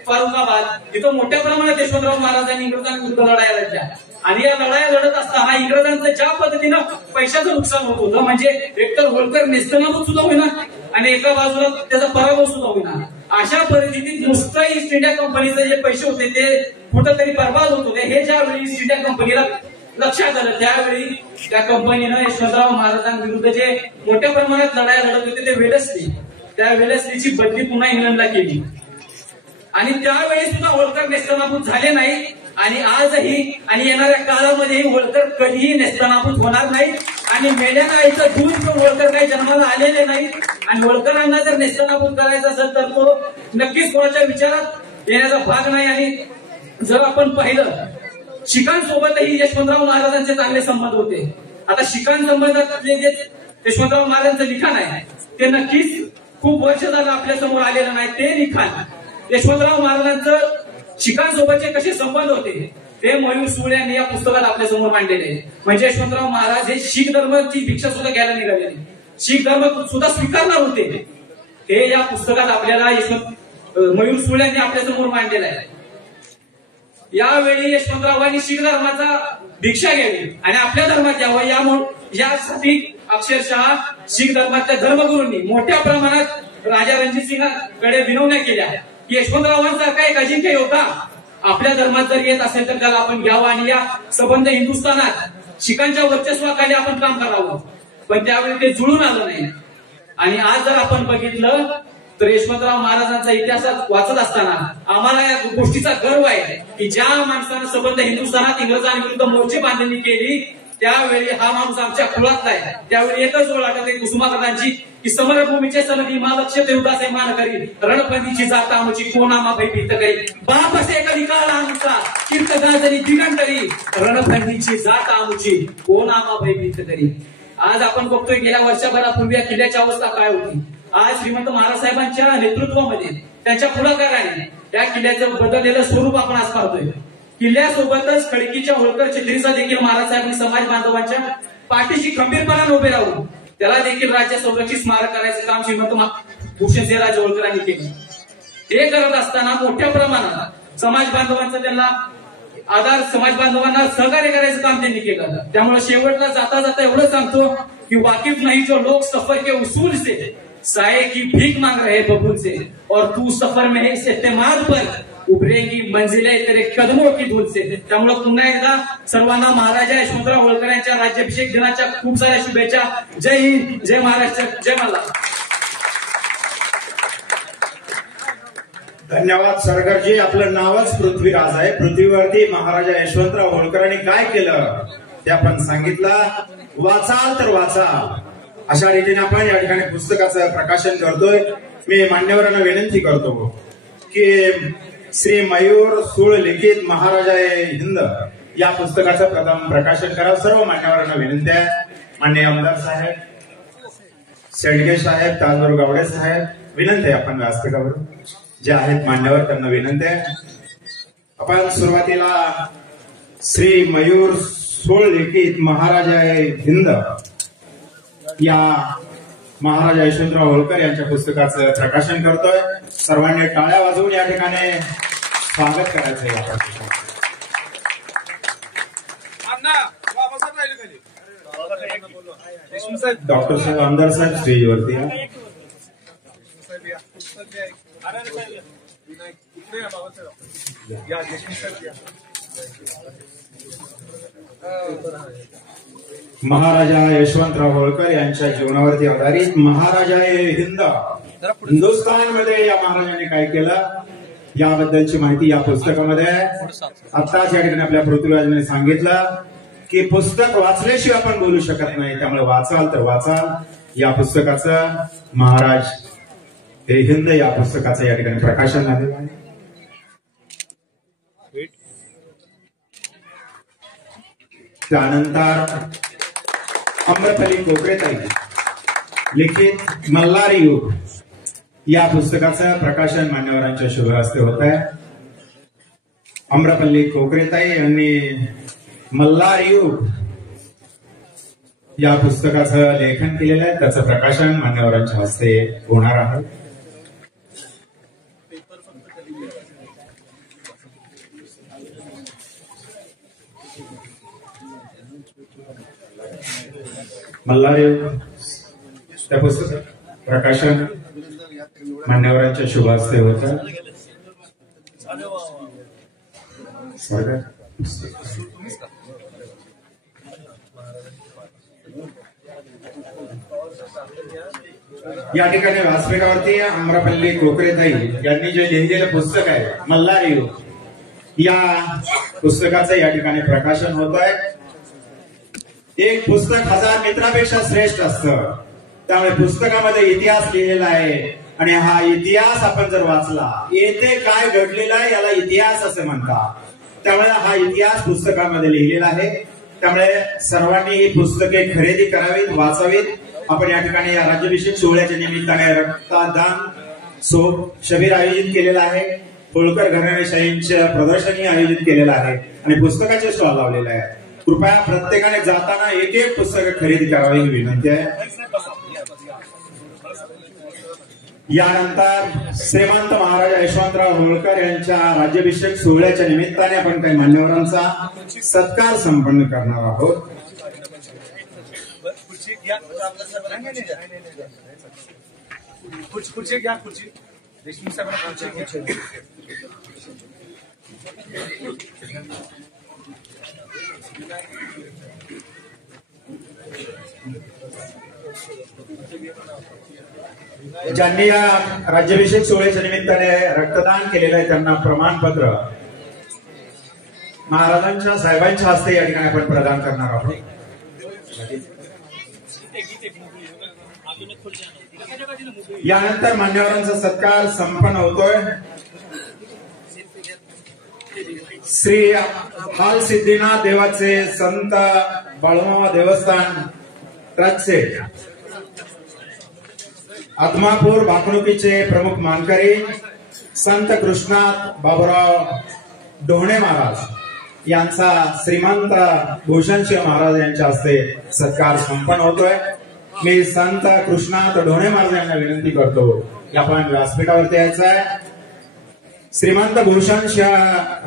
फारुखाबाद इथं मोठ्या प्रमाणात यशवंतराव महाराजांनी इंग्रजांविरुद्ध लढाया लढल्या. आणि या लढाया लढत असताना इंग्रजांचं ज्या पद्धतीनं पैशाचं नुकसान होत होतं म्हणजे एकतर होळकर नेस्तनाबूत सुद्धा होईना आणि एका बाजूला त्याचा पराभव सुद्धा होईना. अशा परिस्थितीत नुसतं ईस्ट इंडिया कंपनीचे जे पैसे होते ते कुठंतरी बर्बाद होत होते. हे ज्यावेळी ईस्ट इंडिया कंपनीला लक्षात आलं त्यावेळी त्या कंपनीनं यशवंतराव महाराजांविरुद्ध जे मोठ्या प्रमाणात लढाया लढत होते ते वेलस्ली, त्या वेलस्लीची बदली पुन्हा इंग्लंडला केली. आणि त्यावेळी सुद्धा होळकर नेस्तनाबूत झाले नाही आणि आजही आणि येणाऱ्या काळामध्येही होळकर कधीही नेस्तनाबूत होणार नाही. आणि मेल्यानं आईचं दूध घेऊन होळकर काही जन्माला आलेले नाही. आणि होळकरांना जर नेस्तनाबूत करायचा असेल तर तो नक्कीच कोणाच्या विचारात येण्याचा भाग नाही. आणि जर आपण पाहिलं शिखांसोबतही यशवंतराव महाराजांचे चांगले संबंध होते. आता शिखां संबंधातले जे यशवंतराव महाराजांचं लिखाण आहे ते नक्कीच खूप वर्ष झालं आपल्या समोर आलेलं नाही. ते लिखाण यशवंतराव महाराजांचं शिखांसोबतचे कसे संबंध होते ते मयूर सुळे यांनी या पुस्तकात आपल्या समोर मांडलेले आहे. म्हणजे यशवंतराव महाराज हे शीख धर्माची भिक्षा सुद्धा घ्यायला निघालेले, शीख धर्म सुद्धा स्वीकारणार होते. हे या पुस्तकात आपल्याला मयूर सुळे यांनी आपल्या समोर मांडलेलं आहे. यावेळी यशवंतरावांनी शीख धर्माचा भिक्षा घ्यावी आणि आपल्या धर्मात यावं यासाठी अक्षरशः शीख धर्माच्या धर्मगुरूंनी मोठ्या प्रमाणात राजा रणजित सिंहाकडे विनवण्या केल्या की यशवंतरावांसारखा एक अजिंक्य योद्धा आपल्या धर्मात जर येत असेल तर त्याला आपण घ्यावं आणि या संबंध हिंदुस्थानात शिखांच्या वर्चस्वाखाली आपण काम करावं. पण त्यावेळी ते जुळून आलं नाही. आणि आज जर आपण बघितलं तर यशवंतराव महाराजांचा इतिहास वाचत असताना आम्हाला या गोष्टीचा गर्व आहे की ज्या माणसानं संबंध हिंदुस्थानात इंग्रजांविरुद्ध मोर्चे बांधणी केली त्यावेळी हा माणूस आमच्या कुळातला आहे. त्यावेळी एकच ओळ आठवते कुसुमाग्रजांची की समरभूमीचे सनदी मालक्ष देवदासे मान करी रणपंथीची जाता आमची कोणामा भय भीत करी बाप असे कधी काळा आमचा कीर्त गाजरी दिगंतरी रणपंथीची जाता आमची कोणामा भय भीत करी. आज आपण बघतोय गेल्या वर्षभरापूर्वी या किल्ल्याची अवस्था काय होती. आज श्रीमंत महाराज साहेबांच्या नेतृत्वामध्ये त्यांच्या पुढाकाराने त्या किल्ल्याचं बदललेलं स्वरूप आपण आज पाहतोय. किल्ल्यासोबतच खडकीच्या होळकर छत्रीचा देखील महाराज साहेबांनी समाज बांधवांच्या पाठीशी खंबीरपणाने उभे राहून त्याला देखील राज्य संरक्षित स्मारक करायचं काम श्रीमंत भूषणसिंहराज होळकरांनी केलं. हे करत असताना मोठ्या प्रमाणात समाज बांधवांचा त्यांना आधार, समाज बांधवांना सहकार्य करायचं काम त्यांनी केलं. त्यामुळे शेवटला जाता जाता एवढं सांगतो की वाकिफ नाही जो लोक सफर के उसूल से साये की भीख मांग रहे बबूल से और तू सफर में इस एतमाद पर उभरेगी मंजिले तेरे कदमों की धूल से. त्यामुळे पुन्हा एकदा सर्वांना महाराजा यशवंतराव होळकर यांच्या राज्याभिषेक दिनाच्या खूप साऱ्या शुभेच्छा. जय हिंद, जय महाराष्ट्र, जय मल्हार. धन्यवाद सरकारजी. आपलं नावच पृथ्वीराज आहे. पृथ्वीवरती महाराजा यशवंतराव होळकरांनी काय केलं ते आपण सांगितलं. वाचाल तर वाचा अशा रीतीने आपण या ठिकाणी पुस्तकाचं प्रकाशन करतोय. मी मान्यवरांना विनंती करतो की श्री मयूर सुळ लिखित महाराजा हिंद या पुस्तकाचं प्रथम प्रकाशन करा. सर्व मान्यवरांना विनंती आहे. माननीय आमदार साहेब, शेडगे साहेब, ताजूर गावडे साहेब, विनंती आहे आपण व्यासपीठावर जे आहेत मान्यवर त्यांना विनंती आहे. आपण सुरुवातीला श्री मयूर सुळ लिखित महाराजा हिंद या महाराजा यशवंतराव होळकर यांच्या पुस्तकाचं प्रकाशन करतोय. सर्वांनी टाळ्या वाजवून या ठिकाणी स्वागत करायचं आहे. डॉक्टर साहेब, आमदार साहेब स्टेजवरती. महाराजा यशवंतराव होळकर यांच्या जीवनावरती आधारित महाराजा हिंद हिंदुस्थानमध्ये या महाराजांनी काय केलं याबद्दलची माहिती या पुस्तकामध्ये आहे. आत्ताच या ठिकाणी आपल्या पृथ्वीराजांनी सांगितलं की पुस्तक वाचल्याशिवाय आपण बोलू शकत नाही, त्यामुळे वाचाल तर वाचाल. या पुस्तकाचं महाराज हे हिंद या पुस्तकाचं या ठिकाणी प्रकाशन झालेलं आहे. त्यानंतर अम्रपल्ली कोकरेताई लिखित मल्हारी युग या पुस्तकाचं प्रकाशन मान्यवरांच्या शुभ हस्ते होत आहे. अम्रपल्ली कोकरेताई यांनी मल्हारी युग या पुस्तकाचं लेखन केलेलं आहे. त्याचं प्रकाशन मान्यवरांच्या हस्ते होणार आहे. मल्हारी त्या पुस्तक प्रकाशन मान्यवरांच्या शुभ हस्ते होतं. या ठिकाणी व्यासपीठावरती अम्रपल्ली कोकरेताई यांनी जे लिहिलेलं पुस्तक आहे मल्हारी युग या पुस्तकाचं या ठिकाणी प्रकाशन होत आहे. एक पुस्तक 1000 मित्रापेक्षा श्रेष्ठ असतं, त्यामुळे पुस्तकामध्ये इतिहास लिहिलेला आहे आणि हा इतिहास आपण जर वाचला येथे काय घडलेलं आहे याला इतिहास असे म्हणतात. त्यामुळे हा इतिहास पुस्तकामध्ये लिहिलेला आहे. त्यामुळे सर्वांनी ही पुस्तके खरेदी करावीत, वाचावीत. आपण या ठिकाणी या राज्याभिषेक सोहळ्याच्या निमित्ताने रक्तदान शिबिर आयोजित केलेलं आहे. होळकर घराणेशाहींचं प्रदर्शनही आयोजित केलेलं आहे आणि पुस्तकाचे स्टॉल लावलेले आहे. कृपया प्रत्येकाने जाताना एक एक पुस्तक खरेदी करावी ही विनंती आहे. यानंतर श्रीमंत महाराजा यशवंतराव होळकर यांच्या राज्याभिषेक सोहळ्याच्या निमित्ताने आपण काही मान्यवरांचा सत्कार संपन्न करणार आहोत. ज्यांनी या राज्याभिषेक सोहळ्याच्या निमित्ताने रक्तदान केलेलं आहे त्यांना प्रमाणपत्र महाराजांच्या साहेबांच्या हस्ते या ठिकाणी आपण प्रदान करणार आहोत. यानंतर मान्यवरांचा सत्कार संपन्न होतोय. श्री हाल सिद्धीनाथ देवाचे संत बाळूमामा देवस्थान ट्रस्टचे आत्मापूर भाकणुकीचे प्रमुख मानकरी संत कृष्णात बाबूराव ढोणे महाराज यांचा श्रीमंत भूषणसिंह महाराज यांच्या हस्ते सत्कार संपन्न होतोय. मी संत कृष्णात ढोणे महाराज यांना विनंती करतो की आपण व्यासपीठावरती यायचं आहे. श्रीमंत भूषणसिंह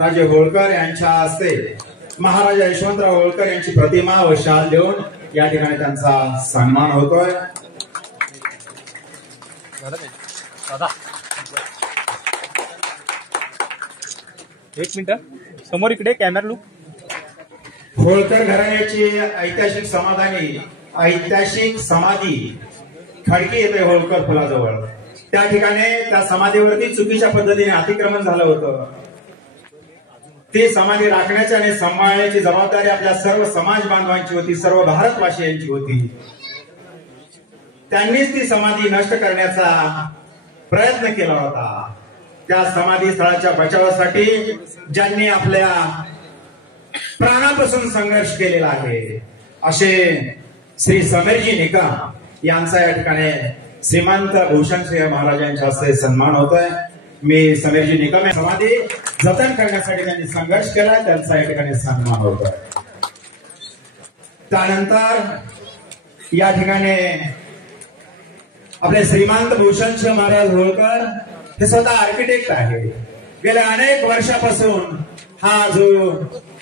राजे होळकर यांच्या हस्ते महाराजा यशवंतराव होळकर यांची प्रतिमा व शाल देऊन या ठिकाणी त्यांचा सन्मान होतोय. एक मिनिट समोर इकडे कॅमेरा लुक. होळकर घराण्याची ऐतिहासिक समाधी खडकी येथे होळकर पुलाजवळ त्या ठिकाणी त्या समाधीवरती चुकीच्या पद्धतीने अतिक्रमण झालं होतं. ती समाधी राखण्याची आणि सांभाळण्याची जबाबदारी आपल्या सर्व समाज बांधवांची होती, सर्व भारतवासियांची होती. त्यांनीच ती समाधी नष्ट करण्याचा प्रयत्न केला होता. त्या समाधी स्थळाच्या बचावासाठी ज्यांनी आपल्या प्राणापासून संघर्ष केलेला आहे असे श्री समीरजी निकम यांचा या ठिकाणी श्रीमंत भूषणसिंह महाराजांच्या हस्ते सन्मान होतोय. मी समीरजी निकम समाधी जतन करण्यासाठी त्यांनी संघर्ष केला, त्यांचा या ठिकाणी सन्मान होतोय. त्यानंतर या ठिकाणी आपले श्रीमंत भूषणसिंह महाराज होळकर हे स्वतः आर्किटेक्ट आहे. गेल्या अनेक वर्षापासून हा जो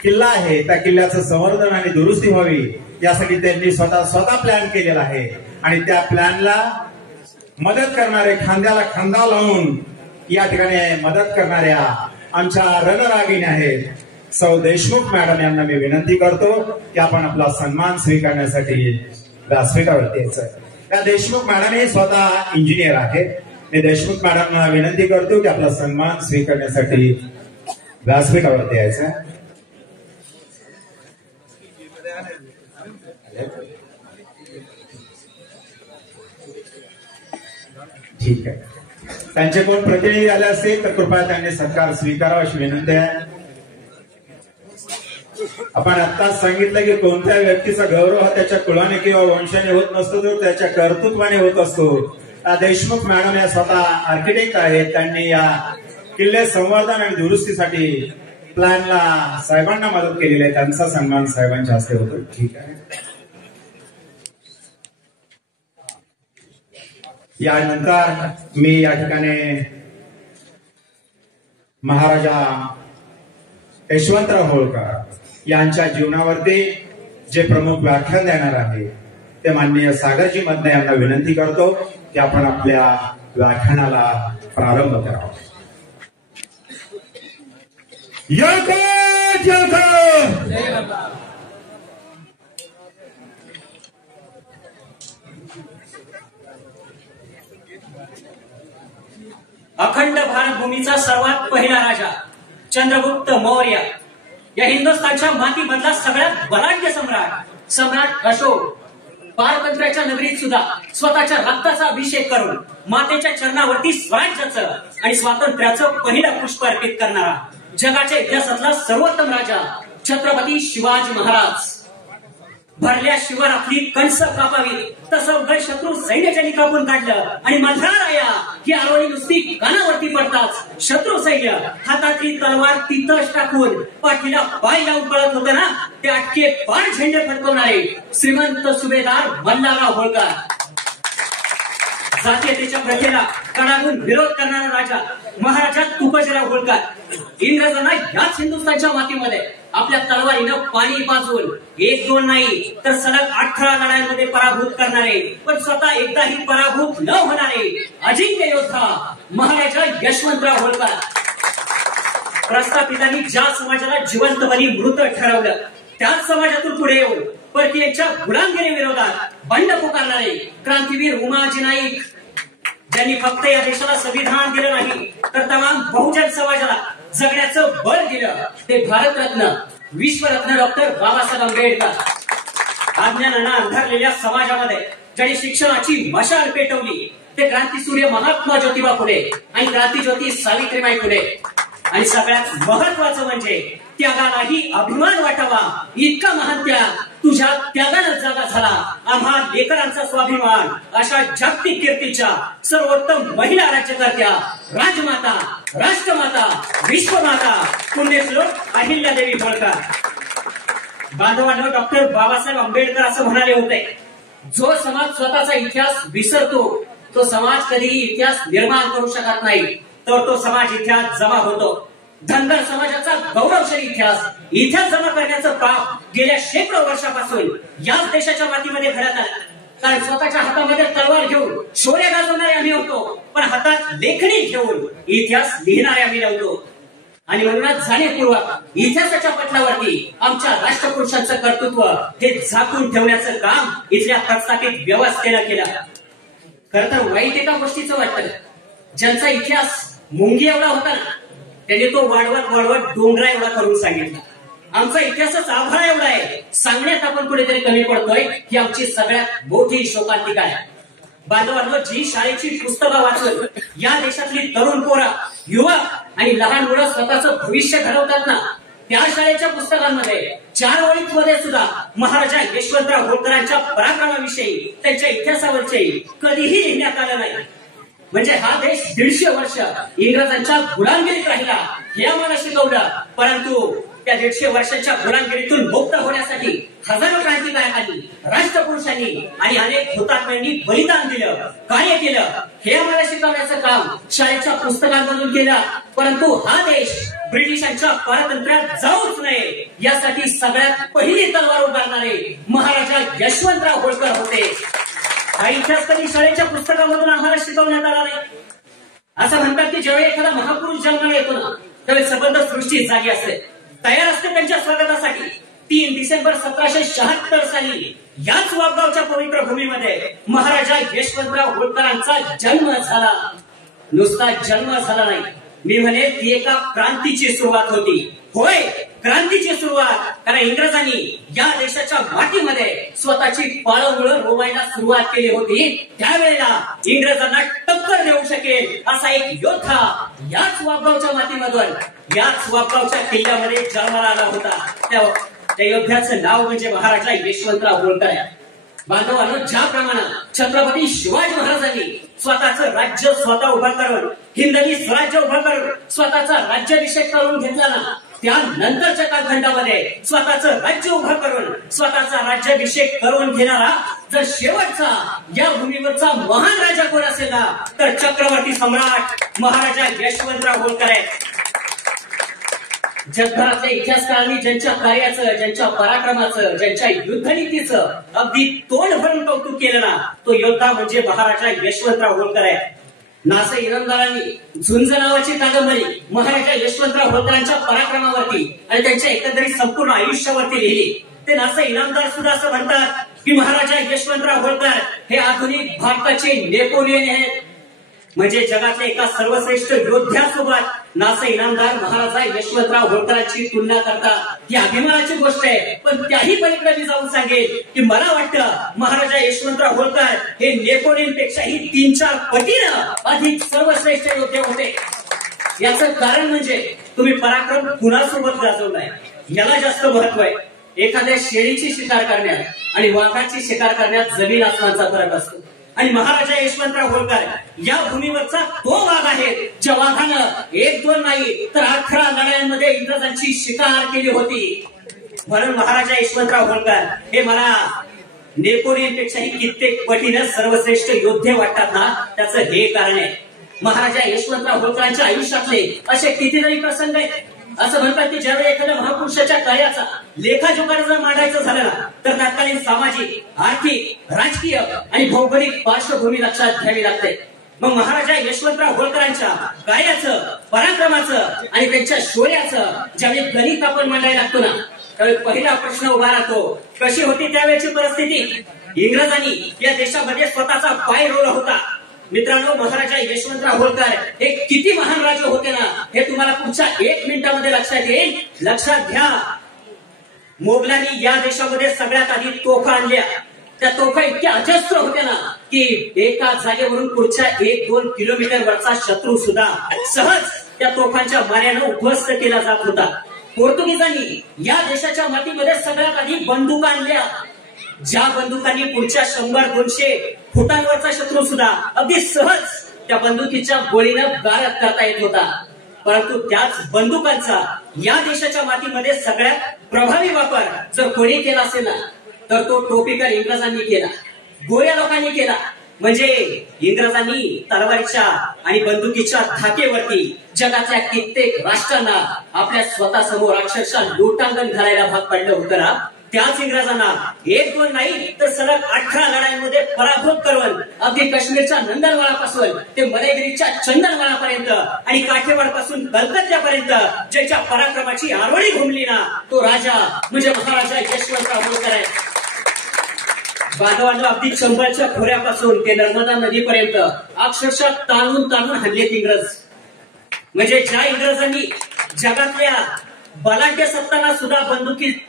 किल्ला आहे त्या किल्ल्याचं संवर्धन आणि दुरुस्ती व्हावी यासाठी त्यांनी स्वतः प्लॅन केलेला आहे आणि त्या प्लॅनला मदत करणारे खांद्याला खांदा लावून या ठिकाणी मदत करणाऱ्या आमच्या रणरागिणी आहेत सौ देशमुख मॅडम यांना मी विनंती करतो की आपण आपला सन्मान स्वीकारण्यासाठी व्यासपीठावरती यायचं. त्या देशमुख मॅडम हे स्वतः इंजिनियर आहेत. मी देशमुख मॅडमना विनंती करतो की आपला सन्मान स्वीकारण्यासाठी व्यासपीठावरती यायचं. ठीक आहे. त्यांचे कोण प्रतिनिधी आले असतील तर कृपया त्यांनी सत्कार स्वीकारावा अशी विनंती आहे. आपण आत्ताच सांगितलं की कोणत्या व्यक्तीचा गौरव हा त्याच्या कुळाने किंवा वंशाने होत नसतो, तो त्याच्या कर्तृत्वाने होत असतो. देशमुख मॅडम या स्वतः आर्किटेक्ट आहेत. त्यांनी या किल्ले संवर्धन आणि दुरुस्तीसाठी प्लॅनला साहेबांना मदत केलेली आहे. त्यांचा सन्मान साहेबांच्या हस्ते होतो. ठीक आहे. यानंतर मी या ठिकाणी महाराजा यशवंतराव होळकर यांच्या जीवनावरती जे प्रमुख व्याख्यान देणार आहे ते माननीय सागरजी मदने यांना विनंती करतो की आपण आपल्या व्याख्यानाला प्रारंभ करावा. अखंड भारत भूमीचा सर्वात पहिला राजा चंद्रगुप्त मौर्य या हिंदुस्थानच्या मातीमधला सगळ्यात बलाढ्य सम्राट अशोक पारतंत्र्याच्या नगरीत सुद्धा स्वतःच्या रक्ताचा अभिषेक करून मातेच्या चरणावरती स्वराज्याचं आणि स्वातंत्र्याचं पहिलं पुष्प अर्पित करणारा जगाच्या इतिहासातला सर्वोत्तम राजा छत्रपती शिवाजी महाराज. भरल्या शिवार आपली कणस कापावी तसं उघड शत्रू सैन्य ज्यांनी कापून काढलं आणि मंत्रालया ही आरोळी नुसती कानावरती पडताच शत्रू सैन्य हातातली तलवार तिथंच टाकून पाठीला पाय लावून पळत होतं ना, ते अटके पार झेंडे फडकवणारे श्रीमंत सुभेदार मल्हारराव होळकर. जातीयतेच्या प्रथेला कडाडून विरोध करणारा राजा महाराजा तुकोजीराव होळकर. इंग्रजांना याच हिंदुस्थानच्या मातीमध्ये आपल्या तलवारीनं पाणी पाजून 1-2 नाही तर सलग 18 लढायांमध्ये पराभूत करणारे पण स्वतः एकदाही पराभूत न होणारे अजिंक्य योद्धा महाराजा यशवंतराव होळकर. प्रस्थापितांनी ज्या समाजाला जिवंतपणी मृत ठरवलं त्याच समाजातून पुढे येऊन परकीयांच्या गुलामगिरी विरोधात बंड पुकारणारे क्रांतीवीर उमाजी नाईक, ज्यांनी फक्त या देशाला संविधान दिलं नाही तर तमाम बहुजन समाजाला जगण्याचं बळ दिलं, ते भारतरत्न विश्वरत्न डॉक्टर बाबासाहेब आंबेडकर. अज्ञानानं अंधारलेल्या समाजामध्ये ज्यांनी शिक्षणाची मशाल पेटवली ते क्रांतीसूर्य महात्मा ज्योतिबा फुले आणि क्रांतीज्योती सावित्रीबाई फुले. आणि सगळ्यात महत्वाचं म्हणजे त्यागालाही अभिमान वाटावा इतका महान त्याग तुझ्या त्यागानं जागा झाला आम्हा लेकरांचा स्वाभिमान. अशा जागतिक कीर्तीच्या सर्वोत्तम महिला राज्यकर्त्या राजमाता, राष्ट्रमाता, विश्वमाता पुण्यश्लोक अहिल्यादेवी होळकर. बांधवांनो, डॉक्टर बाबासाहेब आंबेडकर असं म्हणाले होते, जो समाज स्वतःचा इतिहास विसरतो तो समाज कधीही इतिहास निर्माण करू शकत नाही, तर तो समाज इतिहास जमा होतो. धनगर समाजाचा गौरवशाली इतिहास जमा करण्याचं काम गेल्या शेकडो वर्षापासून याच देशाच्या मातीमध्ये घडत आलं. कारण स्वतःच्या हातामध्ये तलवार घेऊन शौर्य गाजवणारे आम्ही होतो, पण हातात लेखणी घेऊन इतिहास लिहिणारे आम्ही नव्हतो. आणि म्हणूनच जाणीवपूर्वक इतिहासाच्या पटलावरती आमच्या राष्ट्रपुरुषांचं कर्तृत्व हे झाकून ठेवण्याचं काम इथल्या प्रस्थापित व्यवस्थेनं केलं. खरं तर वाईट एका गोष्टीचं वाटतं, ज्यांचा इतिहास मुंगी एवढा होता ना त्यांनी तो वाढवत डोंगरा एवढा करून सांगितला. आमचा इतिहासच आभाळा एवढा आहे, सांगण्यात आपण कुठेतरी कमी पडतोय ही आमची सगळ्यात मोठी शोकांतिका आहे. बांधवांनो, जी शाळेची पुस्तकं वाचून या देशातली तरुण पोरं, युवक आणि लहान मुलं स्वतःचं भविष्य घडवतात ना, त्या शाळेच्या पुस्तकांमध्ये 4 ओळीत मध्ये सुद्धा महाराजा यशवंतराव होळकरांच्या पराक्रमाविषयी, त्यांच्या इतिहासावरचे कधीही लिहिण्यात आलं नाही. म्हणजे हा देश 150 वर्ष इंग्रजांच्या गुलामगिरीत राहिला हे आम्हाला शिकवलं. परंतु त्या 150 वर्षांच्या गुलामगिरीतून मुक्त होण्यासाठी हजारो क्रांतिकारकांनी, राष्ट्रपुरुषांनी आणि अनेक हुतात्म्यांनी बलिदान दिलं, कार्य केलं. हे आम्हाला शिकवण्याचं काम शाळेच्या पुस्तकांमधून केलं. परंतु हा देश ब्रिटिशांच्या पारतंत्र्यात जाऊच नये यासाठी सगळ्यात पहिली तलवार उभारणारे महाराजा यशवंतराव होळकर होते. हा इतिहास कधी शाळेच्या पुस्तकामधून आम्हाला शिकवण्यात आला नाही. असं म्हणतात की ज्यावेळी एखादा महापुरुष जन्माला येतो ना त्यावेळी सबंध सृष्टी जागी असते, तयार असते त्यांच्या स्वागतासाठी. 3 डिसेंबर 1776 साली याच वाघगावच्या पवित्र भूमीमध्ये महाराजा यशवंतराव होळकरांचा जन्म झाला. नुसता जन्म झाला नाही, मी म्हणे ती एका क्रांतीची सुरुवात होती. होय, क्रांतीची सुरुवात. कारण इंग्रजांनी या देशाच्या मातीमध्ये स्वतःची पाळंमुळं रोवायला सुरुवात केली होती. त्यावेळेला इंग्रजांना टक्कर देऊ शकेल असा एक योद्धा याच वाघगावच्या मातीमधून, याच वाघगावच्या किल्ल्यामध्ये जन्माला आला होता. त्या योद्ध्याचं नाव म्हणजे महाराजा यशवंतराव होळकर आहे. बांधवांनो, ज्याप्रमाणे छत्रपती शिवाजी महाराजांनी स्वतःचं राज्य स्वतः उभं करून, हिंदवी स्वराज्य उभं करून स्वतःचा राज्याभिषेक करून घेतला ना, त्यानंतरच्या कालखंडामध्ये स्वतःचं राज्य उभं करून स्वतःचा राज्याभिषेक करून घेणारा जर शेवटचा या भूमीवरचा महान राजा कोण असेल ना, तर चक्रवर्ती सम्राट महाराजा यशवंतराव होळकर आहेत. जगभरातल्या इतिहासकारांनी ज्यांच्या कार्याचं, ज्यांच्या पराक्रमाचं, ज्यांच्या युद्धनीतीचं अगदी तोंड भरून कौतुक केलं ना, तो योद्धा म्हणजे महाराजा यशवंतराव होळकर आहे. नासे इनामदारांनी झुंज नावाची कादंबरी महाराजा यशवंतराव होळकरांच्या पराक्रमावरती आणि त्यांच्या एकंदरीत संपूर्ण आयुष्यावरती लिहिली. ते नासे इनामदार सुद्धा असं म्हणतात की महाराजा यशवंतराव होळकर हे आधुनिक भारताचे नेपोलियन आहेत. म्हणजे जगातल्या एका सर्वश्रेष्ठ योद्ध्यासोबत नासे इनामदार महाराजा यशवंतराव होळकरांची तुलना करतात. ही अभिमानाची गोष्ट आहे. पण त्याही पलीकडे मी जाऊन सांगेल की मला वाटतं महाराजा यशवंतराव होळकर हे नेपोलियन पेक्षाही 3-4 पटीनं अधिक सर्वश्रेष्ठ योद्धे होते. याचं कारण म्हणजे तुम्ही पराक्रम कुणासोबत गाजवलाय याला जास्त महत्व आहे. एखाद्या शेळीची शिकार करण्यात आणि वाघाची शिकार करण्यात जमीन आसमानचा फरक असतो. आणि महाराजा यशवंतराव होळकर या भूमीवरचा तो वाघ आहे ज्या वाघानं 1-2 नाही तर 18 लढायांमध्ये इंग्रजांची शिकार केली होती. म्हणून महाराजा यशवंतराव होळकर हे मला नेपोलियन पेक्षाही कित्येक पटीनं सर्वश्रेष्ठ योद्धे वाटतात ना, त्याचं हे कारण आहे. महाराजा यशवंतराव होळकरांच्या आयुष्यातले असे कितीतरी प्रसंग आहेत. असं म्हणतात की ज्यावेळी एखाद्या महापुरुषाच्या कार्याचा लेखाजोखा जर मांडायचं झालं ना, तर तत्कालीन सामाजिक, आर्थिक, राजकीय आणि भौगोलिक पार्श्वभूमी लक्षात घ्यावी लागते. मग महाराजा यशवंतराव होळकरांच्या कार्याचं, पराक्रमाचं आणि त्यांच्या शौर्याचं ज्यावेळी गणित आपण मांडायला लागतो ना, त्यावेळी पहिला प्रश्न उभा राहतो, कशी होती त्यावेळेची परिस्थिती? इंग्रजांनी या देशामध्ये स्वतःचा पाय रोवला होता. मित्रांनो, महाराजा यशवंतराव होळकर हे किती महान राजे होते ना, हे तुम्हाला पुढच्या 1 मिनिटामध्ये लक्षात येईल. लक्षात घ्या, मोगलांनी या देशामध्ये सगळ्यात आधी तोफा आणल्या. त्या तोफा इतक्या अजस्त्र होत्या ना की एका जागेवरून पुढच्या 1-2 किलोमीटर वरचा शत्रू सुद्धा सहज त्या तोफांच्या माऱ्यानं उद्ध्वस्त केला जात होता. पोर्तुगीजांनी या देशाच्या मातीमध्ये सगळ्यात आधी बंदुका आणल्या. ज्या बंदुकांनी पुढच्या 100-200 फुटांवरचा शत्रू सुद्धा अगदी सहज त्या बंदुकीच्या गोळीनं गारद करता येत होता. परंतु त्याच बंदुकांचा या देशाच्या मातीमध्ये सगळ्यात प्रभावी वापर जर कोणी केला असेल ना, तर तो टोपीकर इंग्रजांनी केला, गोऱ्या लोकांनी केला. म्हणजे इंग्रजांनी तलवारीच्या आणि बंदुकीच्या धाकेवरती जगातल्या कित्येक राष्ट्रांना आपल्या स्वतःसमोर अक्षरशः लोटांगण घालायला भाग पाडलं होतं ना. त्याच इंग्रजांना 1-2 नाही तर सलग 18 लढाईमध्ये पराभूत करून अगदी काश्मीरच्या नंदनवाडापासून ते मलयगिरीच्या चंदनवाडापर्यंत आणि काठेवाडपासून कलकत्त्यापर्यंत ज्याच्या पराक्रमाची आरोळी घुमली ना, तो राजा म्हणजे महाराजा यशवंतराव होळकर आहे. बांधवांना अगदी चंबळच्या खोऱ्यापासून ते नर्मदा नदीपर्यंत अक्षरशः ताणून हल्लेत इंग्रज. म्हणजे ज्या इंग्रजांनी जगातल्या बलाढ्य सत्तांना सुद्धा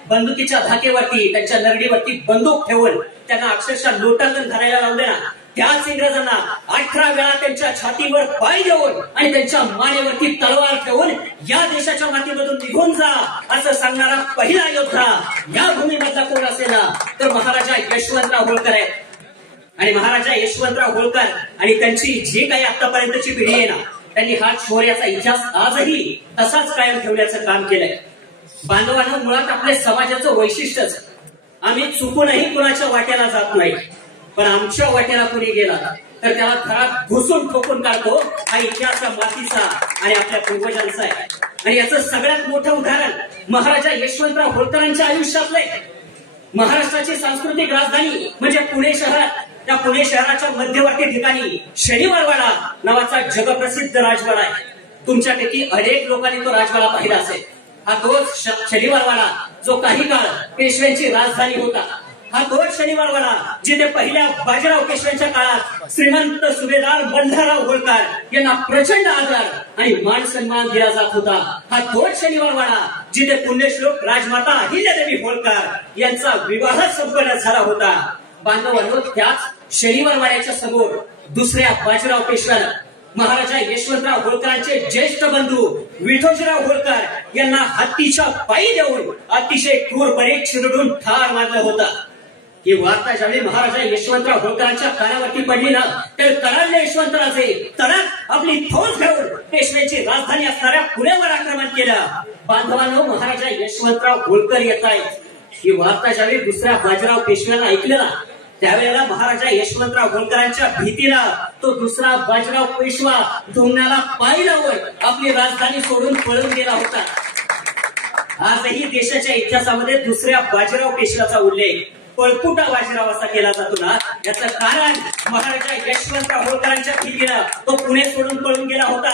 बंदुकीच्या धाकेवरती, त्यांच्या नरडीवरती बंदूक ठेवून त्यांना अक्षरशः लोटांगण घालायला लावले ना, त्याच इंग्रजांना 18 वेळा त्यांच्या छातीवर पाय देऊन आणि त्यांच्या मानेवरती तलवार ठेवून या देशाच्या मातीमधून निघून जा असं सांगणारा पहिला योद्धा या भूमीमधला कोण असेल ना, तर महाराजा यशवंतराव होळकर आहे. आणि महाराजा यशवंतराव होळकर आणि त्यांची जी काही आतापर्यंतची पिढी आहे ना, त्यांनी हा शौर्याचा इतिहास आजही तसाच कायम ठेवण्याचं काम केलंय. बांधवांना, मुळात आपल्या समाजाचं वैशिष्ट्यच, आम्ही चुकूनही कुणाच्या वाट्याला जात नाही, पण आमच्या वाट्याला कुणी गेला तर त्याला घरात घुसून ठोकून काढतो. हा इतिहास मातीचा आणि आपल्या पूर्वजांचा आहे. आणि याचं सगळ्यात मोठं उदाहरण महाराजा यशवंतराव होळकरांच्या आयुष्यातलं आहे. महाराष्ट्राची सांस्कृतिक राजधानी म्हणजे पुणे शहरात त्या पुणे शहराच्या मध्यवर्ती ठिकाणी शनिवारवाडा नावाचा जगप्रसिद्ध राजवाडा आहे. तुमच्यापैकी अनेक लोकांनी तो राजवाडा पाहिला असेल. हा तोच शनिवारवाडा जो काही काळ पेशव्यांची राजधानी होता. हा तोच शनिवारवाडा जिथे पहिल्या बाजीराव पेशव्यांच्या काळात श्रीमंत सुभेदार बंधाराव होळकर यांना प्रचंड आदर आणि मान सन्मान दिला जात होता. हा तोच शनिवारवाडा जिथे पुण्यश्लोक राजमाता अहिल्यादेवी होळकर यांचा विवाह संपन्न झाला होता. बांधवांनो, त्याच शनिवारवाड्याच्या समोर दुसऱ्या बाजीराव पेशव्यानं महाराजा यशवंतराव होळकरांचे ज्येष्ठ बंधू विठोजीराव होळकर यांना हत्तीच्या पायी देऊन अतिशय क्रूरपणे चिरडून ठार मारलं होतं. ही वार्ता ज्यावेळी महाराजा यशवंतराव होळकरांच्या कानावरती पडली ना, तर कराडले यशवंतराजे तडक आपली फौज घेऊन पेशव्यांची राजधानी असणाऱ्या पुण्यावर आक्रमण केलं. बांधवांनो, महाराजा यशवंतराव होळकर येत आहेत. ही वार्ता ज्यावेळी दुसऱ्या बाजीराव पेशव्याला ऐकलं ना, त्यावेळेला महाराजा यशवंतराव होळकरांच्या भीतीनं तो दुसरा बाजीराव पेशवा धुमण्याला पायी लावून आपली राजधानी सोडून पळून गेला होता. आजही देशाच्या इतिहासामध्ये दुसऱ्या बाजीराव पेशव्याचा उल्लेख पळपुटा बाजीराव असा केला जातो ना, याचं कारण महाराजा यशवंतराव होळकरांच्या भीतीनं तो पुणे सोडून पळून गेला होता.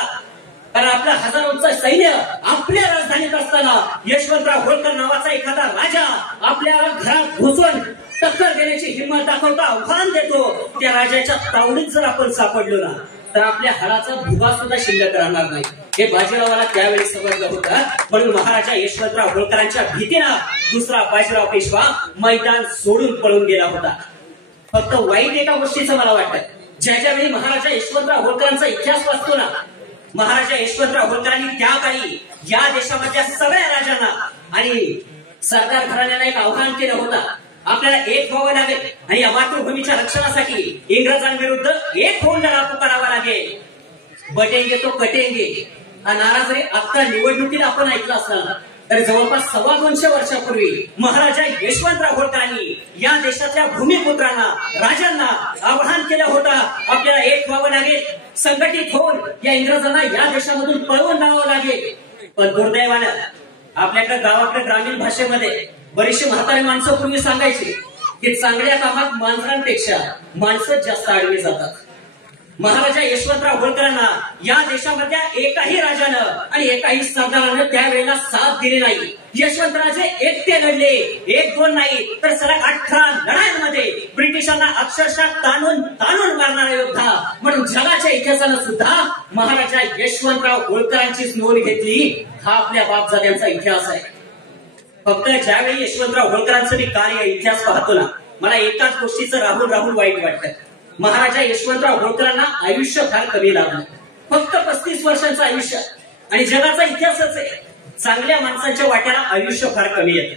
कारण आपल्या हजारोंचं सैन्य आपल्या राजधानीत असताना यशवंतराव होळकर नावाचा एखादा राजा आपल्या घरात घुसून टक्कर देण्याची हिंमत दाखवतो, आव्हान देतो. त्या राजाच्या तावडीत जर आपण सापडलो ना, तर आपल्या हाडाचा भुगा सुद्धा शिल्लक राहणार नाही. हे बाजीरावाला त्यावेळी समजलं होतं. म्हणून महाराजा यशवंतराव होळकरांच्या भीतीनं दुसरा बाजीराव पेशवा मैदान सोडून पळून गेला होता. फक्त वाईट एका गोष्टीचं मला वाटतं, ज्यावेळी महाराजा यशवंतराव होळकरांचा इतिहास वाचतो ना, महाराजा यशवंतराव होळकरांनी त्या काळी या देशामधल्या सगळ्या राजांना आणि सरदार घराण्याला एक आव्हान केलं होतं. आपल्याला एक व्हावं लागेल आणि या मातृभूमीच्या रक्षणासाठी इंग्रजांविरुद्ध एक होऊन लढा पुकारावा लागेल. बटेंगे तो कटेंगे हा नारा जरी आता निवडणुकीला आपण ऐकला असला, तर जवळपास 225 वर्षापूर्वी महाराजा यशवंतराव होळकरांनी या देशातल्या भूमिपुत्रांना, राजांना आवाहन केलं होतं, आपल्याला एक व्हावं लागेल, संघटित होऊन या इंग्रजांना या देशामधून पळवून लावावं लागेल. पण दुर्दैवानं आपल्याकडे गावाकडे ग्रामीण भाषेमध्ये बरीचशी म्हातारी माणसं पूर्वी सांगायची की चांगल्या कामात माणसांपेक्षा माणसं जास्त आडवी जातात. महाराजा यशवंतराव होळकरांना या देशामधल्या एकाही राजानं आणि एकाही सरदारानं त्यावेळेला साथ दिली नाही. यशवंतराजे एकटे लढले, 1-2 नाही तर सलग 18 लढायांमध्ये ब्रिटिशांना अक्षरशः ताणून मारणारा योद्धा म्हणून जगाच्या इतिहासानं सुद्धा महाराजा यशवंतराव होळकरांचीच नोंद घेतली. हा आपल्या बापजाद्यांचा इतिहास आहे. फक्त ज्यावेळी यशवंतराव होळकरांचं मी कार्य इतिहास पाहतो ना, मला एकाच गोष्टीचं राहून वाईट वाटतं. महाराजा यशवंतराव होळकरांना आयुष्य फार कमी लागलं. फक्त 35 वर्षांचं आयुष्य आणि जगाचा इतिहासच आहे. चांगल्या माणसांच्या वाट्याला आयुष्य फार कमी येतं.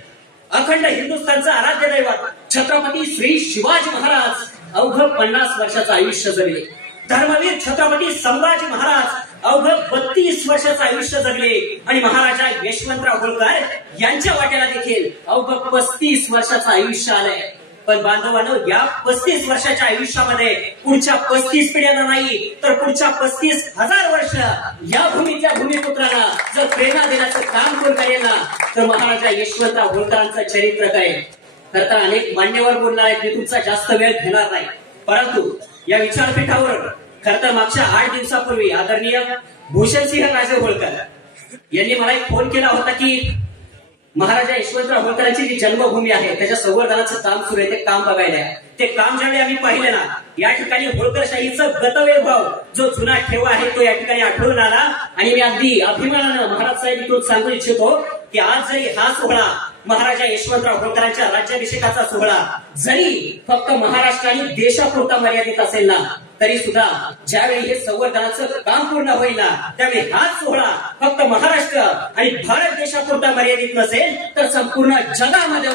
अखंड हिंदुस्थानचं आराध्य दैवत छत्रपती श्री शिवाजी महाराज अवघं 50 वर्षाचं आयुष्य जगले. धर्मवीर छत्रपती संभाजी महाराज अवघं 32 वर्षाचं आयुष्य जगले आणि महाराजा यशवंतराव होळकर यांच्या वाट्याला देखील अवघं 35 वर्षाचं आयुष्य आलंय. पण बांधवांनो, या 35 वर्षाच्या आयुष्यामध्ये पुढच्या 35 पिढ्यांना नाही तर पुढच्या 35,000 वर्ष या भूमीतल्या भूमिपुत्रांना जर प्रेरणा देण्याचं काम कोण करेल ना, तर महाराजा यशवंतराव होळकरांचं चरित्र करेल. तर अनेक मान्यवर बोलणार आहेत, मी तुमचा जास्त वेळ घेणार नाही. परंतु या विचारपीठावर खरं तर मागच्या 8 दिवसापूर्वी आदरणीय भूषणसिंह राजे होळकर यांनी मला एक फोन केला होता की महाराजा यशवंतराव होळकरांची जी जन्मभूमी आहे त्याच्या संवर्धनाचं काम सुरू आहे, ते काम बघायला आहे. ते काम ज्यावेळी आम्ही पाहिलं ना, या ठिकाणी होळकरशाहीचं गतवैभव जो जुना ठेवा आहे तो या ठिकाणी आठवून आला. आणि मी अगदी अभिमानानं महाराज साहेब इथून सांगू इच्छितो की आज जरी हा सोहळा महाराजा यशवंतराव होळकरांच्या राज्याभिषेकाचा सोहळा जरी फक्त महाराष्ट्र आणि देशापुरता मर्यादित असेल ना, तरी सुद्धा ज्यावेळी हे संवर्धनाचं काम पूर्ण होईल ना, त्यावेळी हा सोहळा फक्त महाराष्ट्र आणि भारत देशापुरता मर्यादित नसेल तर संपूर्ण जगामध्ये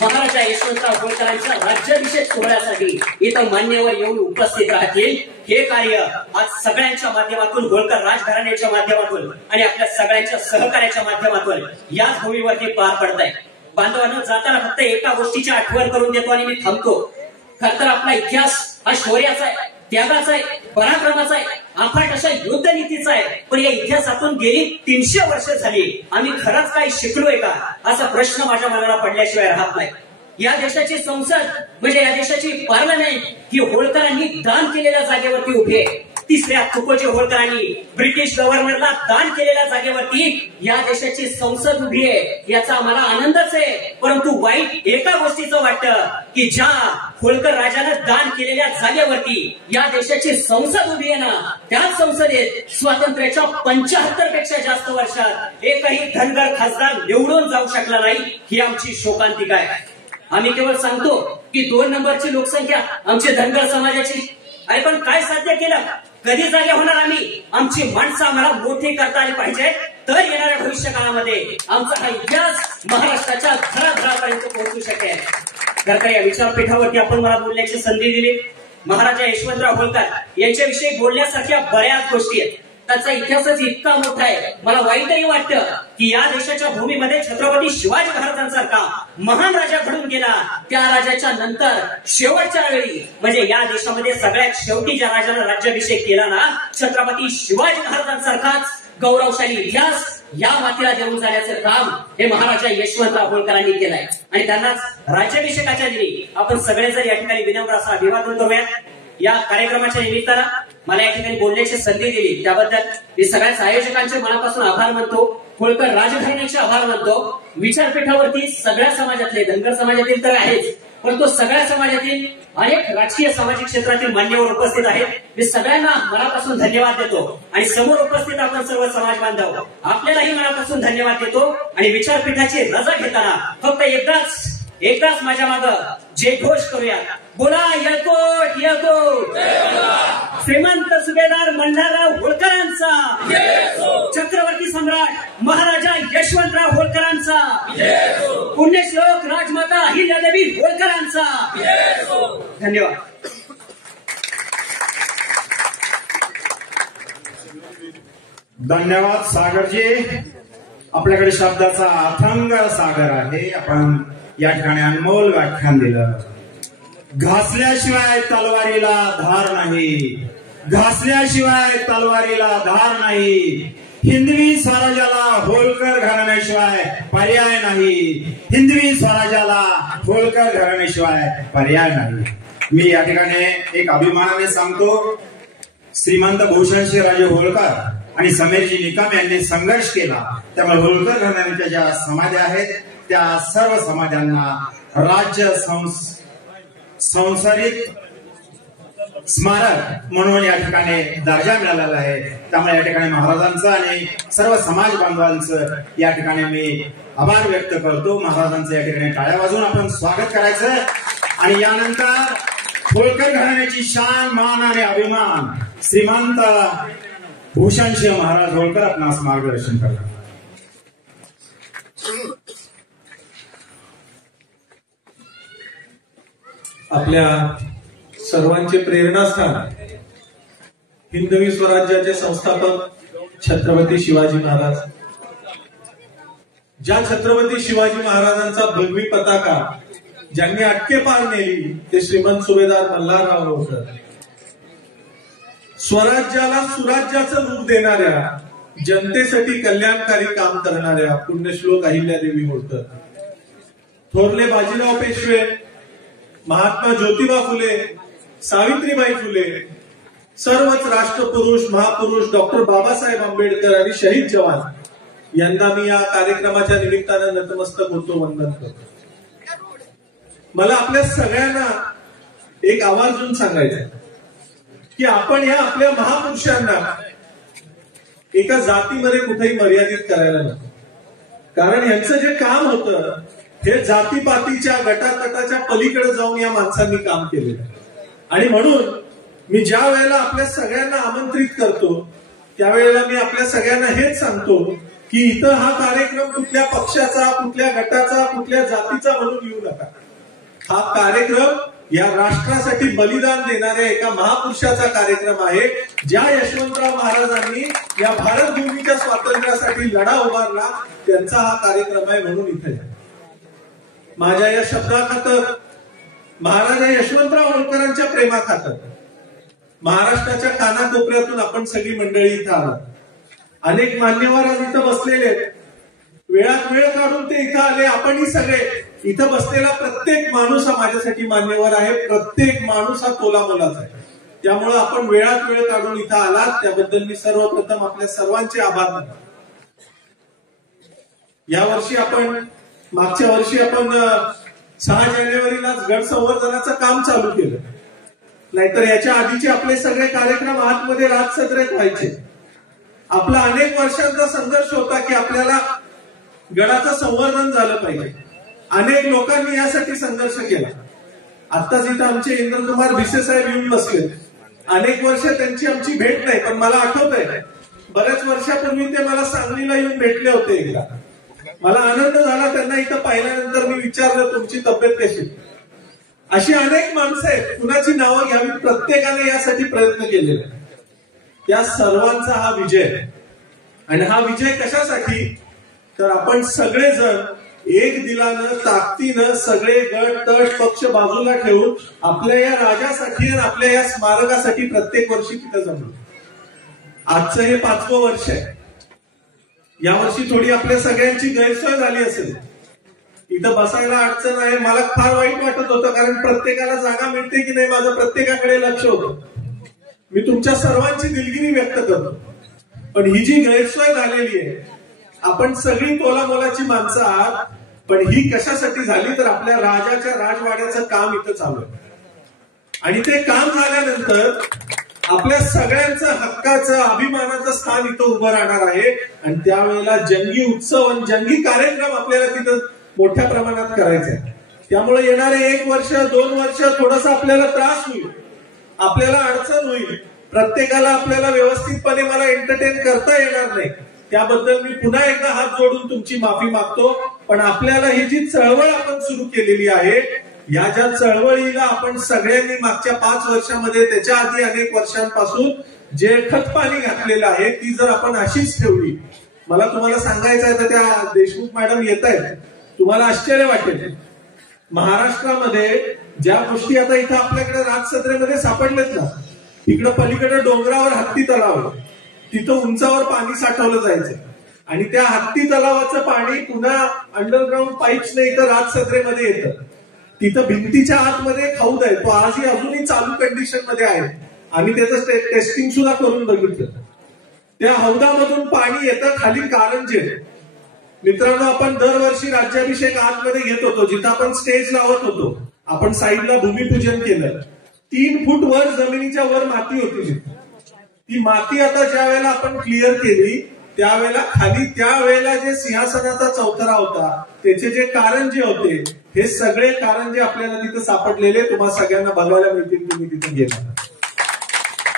महाराजा यशवंतराव होळकरांच्या राज्याभिषेक सोहळ्यासाठी इथं मान्यवर येऊन उपस्थित राहतील. हे कार्य आज सगळ्यांच्या माध्यमातून, होळकर राजघराण्याच्या माध्यमातून आणि आपल्या सगळ्यांच्या सहकार्याच्या माध्यमातून याच भूमीवरती पार पडत आहे. बांधवांनो, जाताना फक्त एका गोष्टीची आठवण करून देतो आणि मी थांबतो. खर तर आपला इतिहास हा शौर्याचा आहे, त्यागाचा आहे, पराक्रमाचा आहे, अफाट अशा युद्धनीतीचा आहे. पण या इतिहासातून गेली 300 वर्ष झाली, आम्ही खरंच काही शिकलोय का असा प्रश्न माझ्या मनाला पडल्याशिवाय राहत नाही. या देशाची संसद म्हणजे या देशाची पार्लमेंट ही होळकरांनी दान केलेल्या जागेवरती उभी आहे. तिसऱ्या तुकोजी होळकरांनी ब्रिटिश गव्हर्नरला दान केलेल्या जागेवरती या देशाची संसद उभी आहे. याचा आम्हाला आनंदच आहे. परंतु वाईट एका गोष्टीचं वाटतं की ज्या होळकर राजानं दान केलेल्या जागेवरती या देशाची संसद उभी आहे ना, त्याच संसदेत स्वातंत्र्याच्या 75 पेक्षा जास्त वर्षात एकही धनगर खासदार निवडून जाऊ शकला नाही. ही आमची शोकांतिका आहे. आम्ही केवळ सांगतो की 2 नंबरची लोकसंख्या आमची धनगर समाजाची. अरे पण काय साध्य केलं? कधी जागे होणार आम्ही? आमची माणसं आम्हाला मोठी करता आली पाहिजे, तर येणाऱ्या भविष्य काळामध्ये आमचा हा इतिहास महाराष्ट्राच्या घराघरापर्यंत पोहोचू शकेल. तर का या विचारपीठावरती आपण मला बोलण्याची संधी दिली. महाराजा यशवंतराव होळकर यांच्याविषयी बोलण्यासारख्या बऱ्याच गोष्टी आहेत. त्याचा इतिहासच इतका मोठा आहे. मला वाईटही वाटतं की या देशाच्या भूमीमध्ये छत्रपती शिवाजी महाराजांसारखा महान राजा घडून गेला. त्या राजाच्या नंतर शेवटच्या वेळी म्हणजे या देशामध्ये सगळ्यात शेवटी ज्या राजानं राज्याभिषेक केला ना, छत्रपती शिवाजी महाराजांसारखाच गौरवशाली इतिहास या मातीला देऊन जाण्याचं काम हे महाराजा यशवंतराव होळकरांनी केलंय. आणि त्यांनाच राज्याभिषेकाच्या दिनी आपण सगळे जर या ठिकाणी विनम्र असं अभिवादन करूया. या कार्यक्रमाच्या निमित्तानं मला या ठिकाणी बोलण्याची संधी दिली त्याबद्दल मी सगळ्याच आयोजकांचे मनापासून आभार मानतो. होळकर राजघराण्याचे आभार मानतो. विचारपीठावरती सगळ्या समाजातले, धनगर समाजातील तर आहेच, पण तो सगळ्या समाजातील अनेक राजकीय सामाजिक क्षेत्रातील मान्यवर उपस्थित आहेत. मी सगळ्यांना मनापासून धन्यवाद देतो. आणि समोर उपस्थित आपण सर्व समाज बांधव आपल्यालाही मनापासून धन्यवाद देतो. आणि विचारपीठाची रजा घेताना फक्त एकदाच माझ्या मागं जे घोष करूया, बोला येळकोट येळकोट. श्रीमंत सुभेदार मल्हारराव होळकरांचा, चक्रवर्ती सम्राट महाराजा यशवंतराव होळकरांचा, पुण्यश्लोक राजमाता अहिल्यादेवी होळकरांचा. धन्यवाद. धन्यवाद सागरजी. आपल्याकडे शब्दाचा अथंग सागर आहे. आपण या ठिकाणी अनमोल व्याख्यान दिलं. घासल्याशिवाय तलवारीला धार नाही, घासल्याशिवाय तलवारीला धार नाही. हिंदवी स्वराज्याला होळकर घराण्याशिवाय पर्याय नाही, हिंदवी स्वराज्याला होळकर घराण्याशिवाय पर्याय नाही. मी या ठिकाणी एक अभिमानाने सांगतो, श्रीमंत भूषणसिंह राजे होळकर आणि समीरजी निकम यांनी संघर्ष केला. त्यामुळे होळकर घराण्याच्या ज्या समाध्या आहेत त्या सर्व समाजांना राज्य संसारित स्मारक म्हणून या ठिकाणी दर्जा मिळालेला आहे. त्यामुळे या ठिकाणी महाराजांचं आणि सर्व समाज बांधवांचं या ठिकाणी मी आभार व्यक्त करतो. महाराजांचं या ठिकाणी टाळ्या वाजवून आपण स्वागत करायचं. आणि यानंतर होळकर घराण्याची शान, मान आणि अभिमान श्रीमंत भूषणसिंह महाराज होळकर आपणास मार्गदर्शन करतात. आपल्या सर्वांचे प्रेरणास्थान हिंदवी स्वराज्याचे संस्थापक छत्रपती शिवाजी महाराज. ज्या छत्रपती शिवाजी महाराजांचा भगवी पताका ज्यांनी अटके पार नेली ते श्रीमंत सुभेदार मल्हारराव होळकर. स्वराज्याला सुराज्याचं रूप देणाऱ्या, जनतेसाठी कल्याणकारी काम करणाऱ्या पुण्यश्लोक अहिल्यादेवी होळकर. थोरले बाजीराव पेशवे, महात्मा ज्योतिबा फुले, सावित्रीबाई फुले, सर्वच राष्ट्रपुरुष, महापुरुष डॉक्टर बाबासाहेब आंबेडकर आणि शहीद जवान यांना मी या कार्यक्रमाच्या निमित्तानं नतमस्तक होतो, वंदन करतो. मला आपल्या सगळ्यांना एक आवर्जून सांगायचं की आपण या आपल्या महापुरुषांना एका जातीमध्ये कुठेही मर्यादित करायला नको. कारण यांचं जे काम होतं हे जातीपातीच्या गटातटाच्या पलीकडे जाऊन या माणसांनी काम केलेलं. आणि म्हणून मी ज्या वेळेला आपल्या सगळ्यांना आमंत्रित करतो त्यावेळेला मी आपल्या सगळ्यांना हेच सांगतो की इथं हा कार्यक्रम कुठल्या पक्षाचा, कुठल्या गटाचा, कुठल्या जातीचा म्हणून येऊ नका. हा कार्यक्रम या राष्ट्रासाठी बलिदान देणाऱ्या एका महापुरुषाचा कार्यक्रम आहे. ज्या यशवंतराव महाराजांनी या भारत भूमीच्या स्वातंत्र्यासाठी लढा उभारला त्यांचा हा कार्यक्रम आहे. म्हणून इथे माझ्या या शब्दाखातर, महाराजा यशवंतराव होळकरांच्या प्रेमाखातर, महाराष्ट्राच्या कानाकोपऱ्यातून आपण सगळी मंडळी इथं आलात. अनेक मान्यवर आज इथं बसलेले, वेळात वेळ काढून ते इथं आले. आपणही सगळे इथं बसलेला प्रत्येक माणूस हा माझ्यासाठी मान्यवर आहे, प्रत्येक माणूस हा तोलामोलाचा आहे. त्यामुळं आपण वेळात वेळ काढून इथं आलात त्याबद्दल मी सर्वप्रथम आपल्या सर्वांचे आभार मानतो. मागच्या वर्षी आपण 6 जानेवारीलाच गड संवर्धनाचं काम चालू केलं, नाहीतर याच्या आधीचे आपले सगळे कार्यक्रम आतमध्ये राजसत्रेत व्हायचे. आपला अनेक वर्षांचा संघर्ष होता की आपल्याला गडाचं संवर्धन झालं पाहिजे. अनेक लोकांनी यासाठी संघर्ष केला. आत्ताच इथं आमचे इंद्रकुमार भिसे साहेब येऊन बसले. अनेक वर्ष त्यांची आमची भेट नाही, पण मला आठवत आहे बऱ्याच वर्षापूर्वी ते मला सांगलीला येऊन भेटले होते एकदा. मला आनंद झाला त्यांना इथं पाहिल्यानंतर. मी विचारलं तुमची तब्येत कशी. अशी अनेक माणसं आहेत, कुणाची नावं घ्यावी, प्रत्येकाने यासाठी प्रयत्न केलेले. त्या सर्वांचा हा विजय. आणि हा विजय कशासाठी, तर आपण सगळेजण एक दिलानं ताकदीनं सगळे गट तट पक्ष बाजूला ठेवून आपल्या या राजासाठी आणि आपल्या या स्मारकासाठी प्रत्येक वर्षी तिथं जमलो. आजचं हे 5वं वर्ष आहे. यावर्षी थोडी आपल्या सगळ्यांची गैरसोय झाली असेल. इथं बसायला अडचण आहे. मला फार वाईट वाटत होतं, कारण प्रत्येकाला जागा मिळते की नाही माझं प्रत्येकाकडे लक्ष होतं. मी तुमच्या सर्वांची दिलगिरी व्यक्त करतो. पण ही जी गैरसोय झालेली आहे, आपण सगळी तोलामोलाची माणसं आहात, पण ही कशासाठी झाली तर आपल्या राजाच्या राजवाड्याचं काम इथं चालू आहे. आणि ते काम झाल्यानंतर आपल्या सगळ्यांचं हक्काचं अभिमानाचं स्थान इथं उभं राहणार आहे. आणि त्यावेळेला जंगी उत्सव आणि जंगी कार्यक्रम आपल्याला तिथं मोठ्या प्रमाणात करायचे आहे. त्यामुळे येणारे 1 वर्ष 2 वर्ष थोडासा आपल्याला त्रास होईल, आपल्याला अडचण होईल, प्रत्येकाला आपल्याला व्यवस्थितपणे मला एंटरटेन करता येणार नाही. त्याबद्दल मी पुन्हा एकदा हात जोडून तुमची माफी मागतो. पण आपल्याला ही जी चळवळ आपण सुरू केलेली आहे, या ज्या चळवळीला आपण सगळ्यांनी मागच्या 5 वर्षामध्ये त्याच्या आधी अनेक वर्षांपासून जे खतपाणी घातलेलं आहे, ती जर आपण अशीच ठेवली, मला तुम्हाला सांगायचं आहे तर त्या देशमुख मॅडम येत आहेत, तुम्हाला आश्चर्य वाटेल. महाराष्ट्रामध्ये ज्या गोष्टी आता इथं आपल्याकडे राजसत्रेमध्ये सापडलेत ना, इकडं पलीकडे डोंगरावर हत्ती तलाव, तिथं उंचावर पाणी साठवलं जायचं. आणि त्या हत्ती तलावाचं पाणी पुन्हा अंडरग्राऊंड पाईप्सने इथं राजसत्रेमध्ये येतं. तिथं भिंतीच्या आतमध्ये हौद आहे, तो आजही अजूनही चालू कंडिशन मध्ये आहे. आम्ही त्याचं टेस्टिंग सुद्धा करून बघितलं. त्या हौदामधून पाणी येतं खाली कारंजे. मित्रांनो, आपण दरवर्षी राज्याभिषेक आतमध्ये घेत होतो, जिथं आपण स्टेज लावत होतो. आपण साईडला भूमिपूजन केलं. 3 फूट वर जमिनीच्या वर माती होती. ती माती आता ज्या वेळेला आपण क्लिअर केली, त्यावेळेला खाली त्यावेळेला जे सिंहासनाचा चौथरा होता, त्याचे जे कारंजे होते, हे सगळे कारंजे आपल्याला तिथं सापडलेले तुम्हाला सगळ्यांना बघायला मिळतील, तुम्ही तिथे गेला.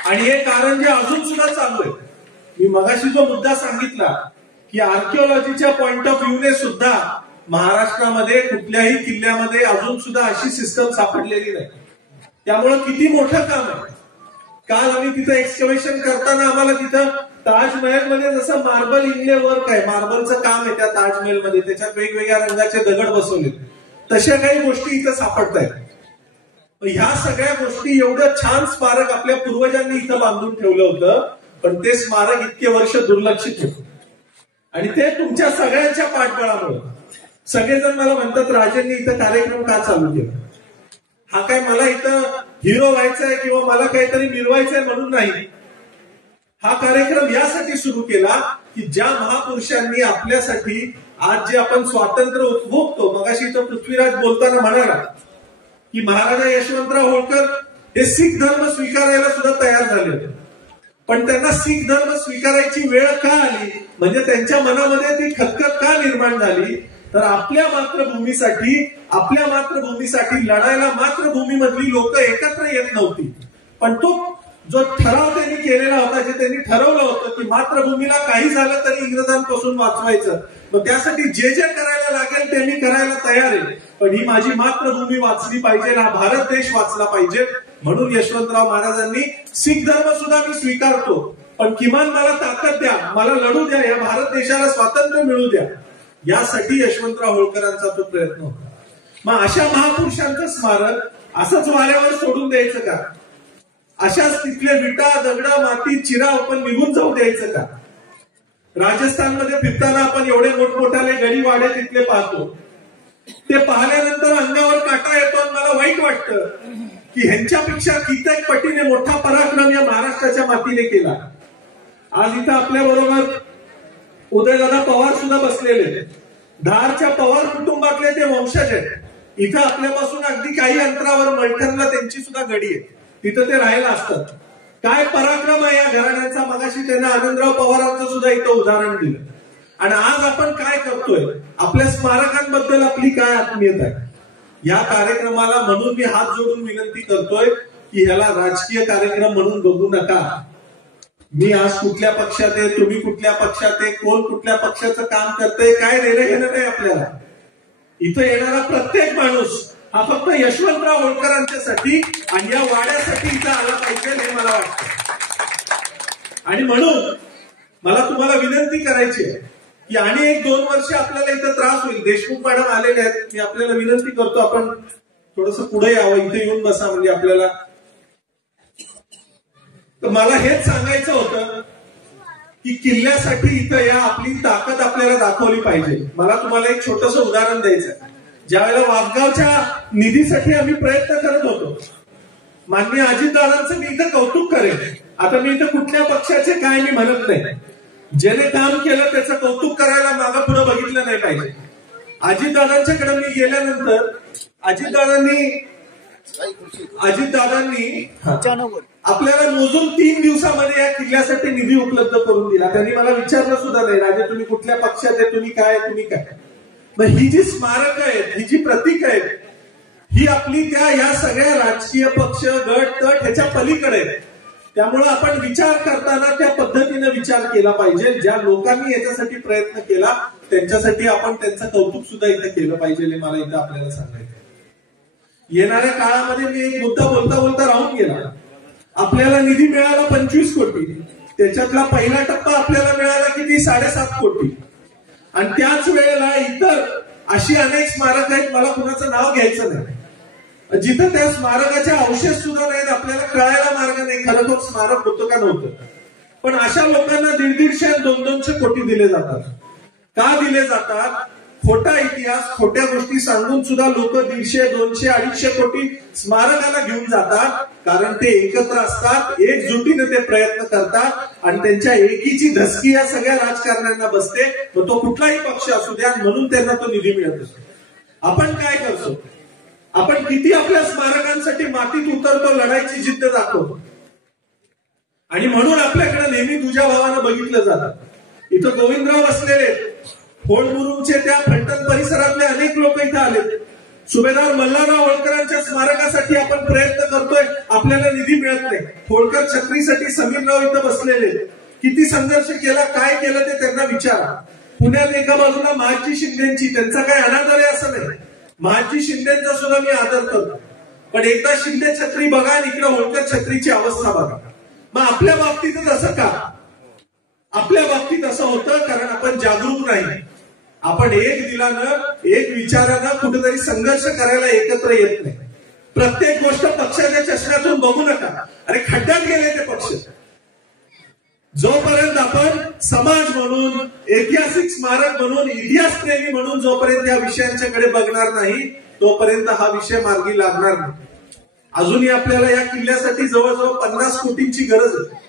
आणि हे कारंजे अजून सुद्धा चालू आहे. मी मगाशी जो मुद्दा सांगितला की आर्किओलॉजीच्या पॉइंट ऑफ व्ह्यूने सुद्धा महाराष्ट्रामध्ये कुठल्याही किल्ल्यामध्ये अजून सुद्धा अशी सिस्टम सापडलेली नाही. त्यामुळे किती मोठं काम आहे. काल आम्ही तिथं एक्सकव्हेशन करताना आम्हाला तिथं ताजमहल मध्ये जसं मार्बल इनले वर्क आहे, मार्बलचं काम आहे त्या ताजमहल मध्ये, त्याच्यात वेगवेगळ्या रंगाचे दगड बसवले, तशा काही गोष्टी इथं सापडत आहेत. ह्या सगळ्या गोष्टी, एवढं छान स्मारक आपल्या पूर्वजांनी इथं बांधून ठेवलं होतं, पण ते स्मारक इतके वर्ष दुर्लक्षित होतं. आणि ते तुमच्या सगळ्यांच्या पाठबळामुळे. सगळेजण मला म्हणतात राजांनी इथं कार्यक्रम का चालू केला. हा काय मला इथं हिरो व्हायचंय किंवा मला काहीतरी मिळवायचंय म्हणून नाही. हा कार्यक्रम यासाठी सुरू केला की ज्या महापुरुषांनी आपल्यासाठी आज जे आपण स्वातंत्र्य उपभोगतो, मगाशी इथं पृथ्वीराज बोलताना म्हणाला की महाराजा यशवंतराव होळकर हे शीख धर्म स्वीकारायला सुद्धा तयार झाले होते. पण त्यांना शीख धर्म स्वीकारायची वेळ का आली, म्हणजे त्यांच्या मनामध्ये ती खतखत का निर्माण झाली, तर आपल्या मातृभूमीसाठी लढायला मातृभूमीमधली लोक एकत्र येत नव्हती. पण तो जो ठराव त्यांनी केलेला होता, जे त्यांनी ठरवलं होतं की मातृभूमीला काही झालं तरी इंग्रजांपासून वाचवायचं, मग त्यासाठी जे जे करायला लागेल ते मी करायला तयार आहे, पण ही माझी मातृभूमी वाचली पाहिजे, हा भारत देश वाचला पाहिजे. म्हणून यशवंतराव महाराजांनी शीख धर्म सुद्धा मी स्वीकारतो, पण किमान मला ताकद द्या, मला लढू द्या, या भारत देशाला स्वातंत्र्य मिळू द्या, यासाठी यशवंतराव होळकरांचा तो प्रयत्न होता. मग अशा महापुरुषांचं स्मारक असंच वाऱ्यावर सोडून द्यायचं का? अशाच तिथले विटा दगड माती चिरा आपण निघून जाऊ द्यायचं का? राजस्थानमध्ये फिरताना आपण एवढे मोठमोठाले गडी वाडे तिथले पाहतो. ते पाहिल्यानंतर अंगावर काटा येतो आणि मला वाईट वाटतं की ह्यांच्यापेक्षा कित्येक पटीने मोठा पराक्रम या महाराष्ट्राच्या मातीने केला. आज इथं आपल्या बरोबर उदयदादा पवार सुद्धा बसलेले, धारच्या पवार कुटुंबातले ते वंशज आहेत. इथं आपल्यापासून अगदी काही अंतरावर मलठणला त्यांची सुद्धा गडी आहे, तिथं ते राहायला असतात. काय पराक्रम आहे या घराण्यांचा. मगाशी त्यांना आनंदराव पवारांचं सुद्धा इथं उदाहरण दिलं. आणि आज आपण काय करतोय, आपल्या स्मारकांबद्दल आपली काय आत्मीयता आहे. या कार्यक्रमाला म्हणून मी हात जोडून विनंती करतोय की ह्याला राजकीय कार्यक्रम म्हणून बघू नका. मी आज कुठल्या पक्षात आहे, तुम्ही कुठल्या पक्षात आहे, कोण कुठल्या पक्षाचं काम करतंय, काय देणं घेणं नाही आपल्याला. इथं येणारा प्रत्येक माणूस हा फक्त यशवंतराव होळकरांच्यासाठी आणि या वाड्यासाठी इथं आला पाहिजे हे मला वाटतं. आणि म्हणून मला तुम्हाला विनंती करायची आहे की आणि 1-2 वर्ष आपल्याला इथं त्रास होईल. देशमुख मॅडम आलेले आहेत, मी आपल्याला विनंती करतो आपण थोडस पुढे यावं, इथे येऊन बसा. म्हणजे आपल्याला तर मला हेच सांगायचं होतं की किल्ल्यासाठी इथं या आपली ताकद आपल्याला दाखवली पाहिजे. मला तुम्हाला एक छोटंसं उदाहरण द्यायचं आहे. ज्यावेळेला वाघगावच्या निधीसाठी आम्ही प्रयत्न करत होतो, माननीय अजितदादांचं मी इथं कौतुक करेन. आता मी इथं कुठल्या पक्षाचे काय मी म्हणत नाही, ज्याने काम केलं त्याचं कौतुक करायला मागं पुढे बघितलं नाही पाहिजे. अजितदादांच्याकडे मी गेल्यानंतर अजितदादांनी आपल्याला मोजून 3 दिवसामध्ये या किल्ल्यासाठी निधी उपलब्ध करून दिला. त्यांनी मला विचारलं सुद्धा नाही, राजे तुम्ही कुठल्या पक्षात आहे, तुम्ही काय. मग ही जी स्मारक आहेत, ही जी प्रतीक आहेत, ही आपली त्या या सगळ्या राजकीय पक्ष गट तट ह्याच्या पलीकडे आहे. त्यामुळे आपण विचार करताना त्या पद्धतीने विचार केला पाहिजे. ज्या लोकांनी याच्यासाठी प्रयत्न केला त्यांच्यासाठी आपण त्यांचं कौतुक सुद्धा इथं केलं पाहिजे हे मला इथं आपल्याला सांगायचं. येणाऱ्या काळामध्ये मी एक मुद्दा बोलता राहून गेला. आपल्याला निधी मिळाला 25 कोटी, त्याच्यातला पहिला टप्पा आपल्याला मिळाला किती 7.5 कोटी. आणि त्याच वेळेला इतर अशी अनेक स्मारक आहेत, मला कुणाचं नाव घ्यायचं नाही, जिथं त्या स्मारकाचे अवशेष सुद्धा नाहीत, आपल्याला कळायला मार्ग नाही खरं तो स्मारक होतं का नव्हतं. पण अशा लोकांना 150 आणि 200 कोटी दिले जातात. का दिले जातात? खोटा इतिहास, खोट्या गोष्टी सांगून सुद्धा लोक 150, 200, 250 कोटी स्मारकाला घेऊन जातात. कारण ते एकत्र असतात, एकजुटीने ते प्रयत्न करतात आणि त्यांच्या एकीची धसकी या सगळ्या राजकारण्यांना बसते. मग तो कुठलाही पक्ष असू द्या, म्हणून त्यांना तो निधी मिळत असतो. आपण काय करतो? आपण किती आपल्या स्मारकांसाठी मातीत उतरतो, लढायची जिद्द दाखवतो. आणि म्हणून आपल्याकडे नेहमी तुझ्या भावानं बघितलं जातं. इथं गोविंदराव बसलेले, फोडमुरुमचे त्या फलटण परिसरातले अनेक लोक इथं आले. सुभेदार मल्हारराव होळकरांच्या स्मारकासाठी आपण प्रयत्न करतोय, आपल्याला निधी मिळत नाही. होळकर छत्रीसाठी समीरराव इथं बसलेले, किती संघर्ष केला, काय केलं ते त्यांना विचारा. पुण्यात एका बाजूला महाजी शिंदेची, त्यांचा काय अनादर आहे असं नाही, महाजी शिंदेचा सुद्धा मी आदर करतो. पण एकदा शिंदे छत्री बघा आणि इकडे होळकर छत्रीची अवस्था बघा. मग आपल्या बाबतीतच असं का? आपल्या बाबतीत असं होतं कारण आपण जागरूक नाही. आपण एक दिलानं, एक विचारानं कुठेतरी संघर्ष करायला एकत्र येत नाही. प्रत्येक गोष्ट पक्षाच्या चष्म्यातून बघू नका. अरे खड्ड्यात गेले ते पक्ष. जोपर्यंत आपण समाज म्हणून, ऐतिहासिक स्मारक म्हणून, इतिहास प्रेमी म्हणून जोपर्यंत या विषयांच्याकडे बघणार नाही तोपर्यंत हा विषय मार्गी लागणार नाही. अजूनही आपल्याला या किल्ल्यासाठी जवळजवळ 50 कोटींची गरज आहे.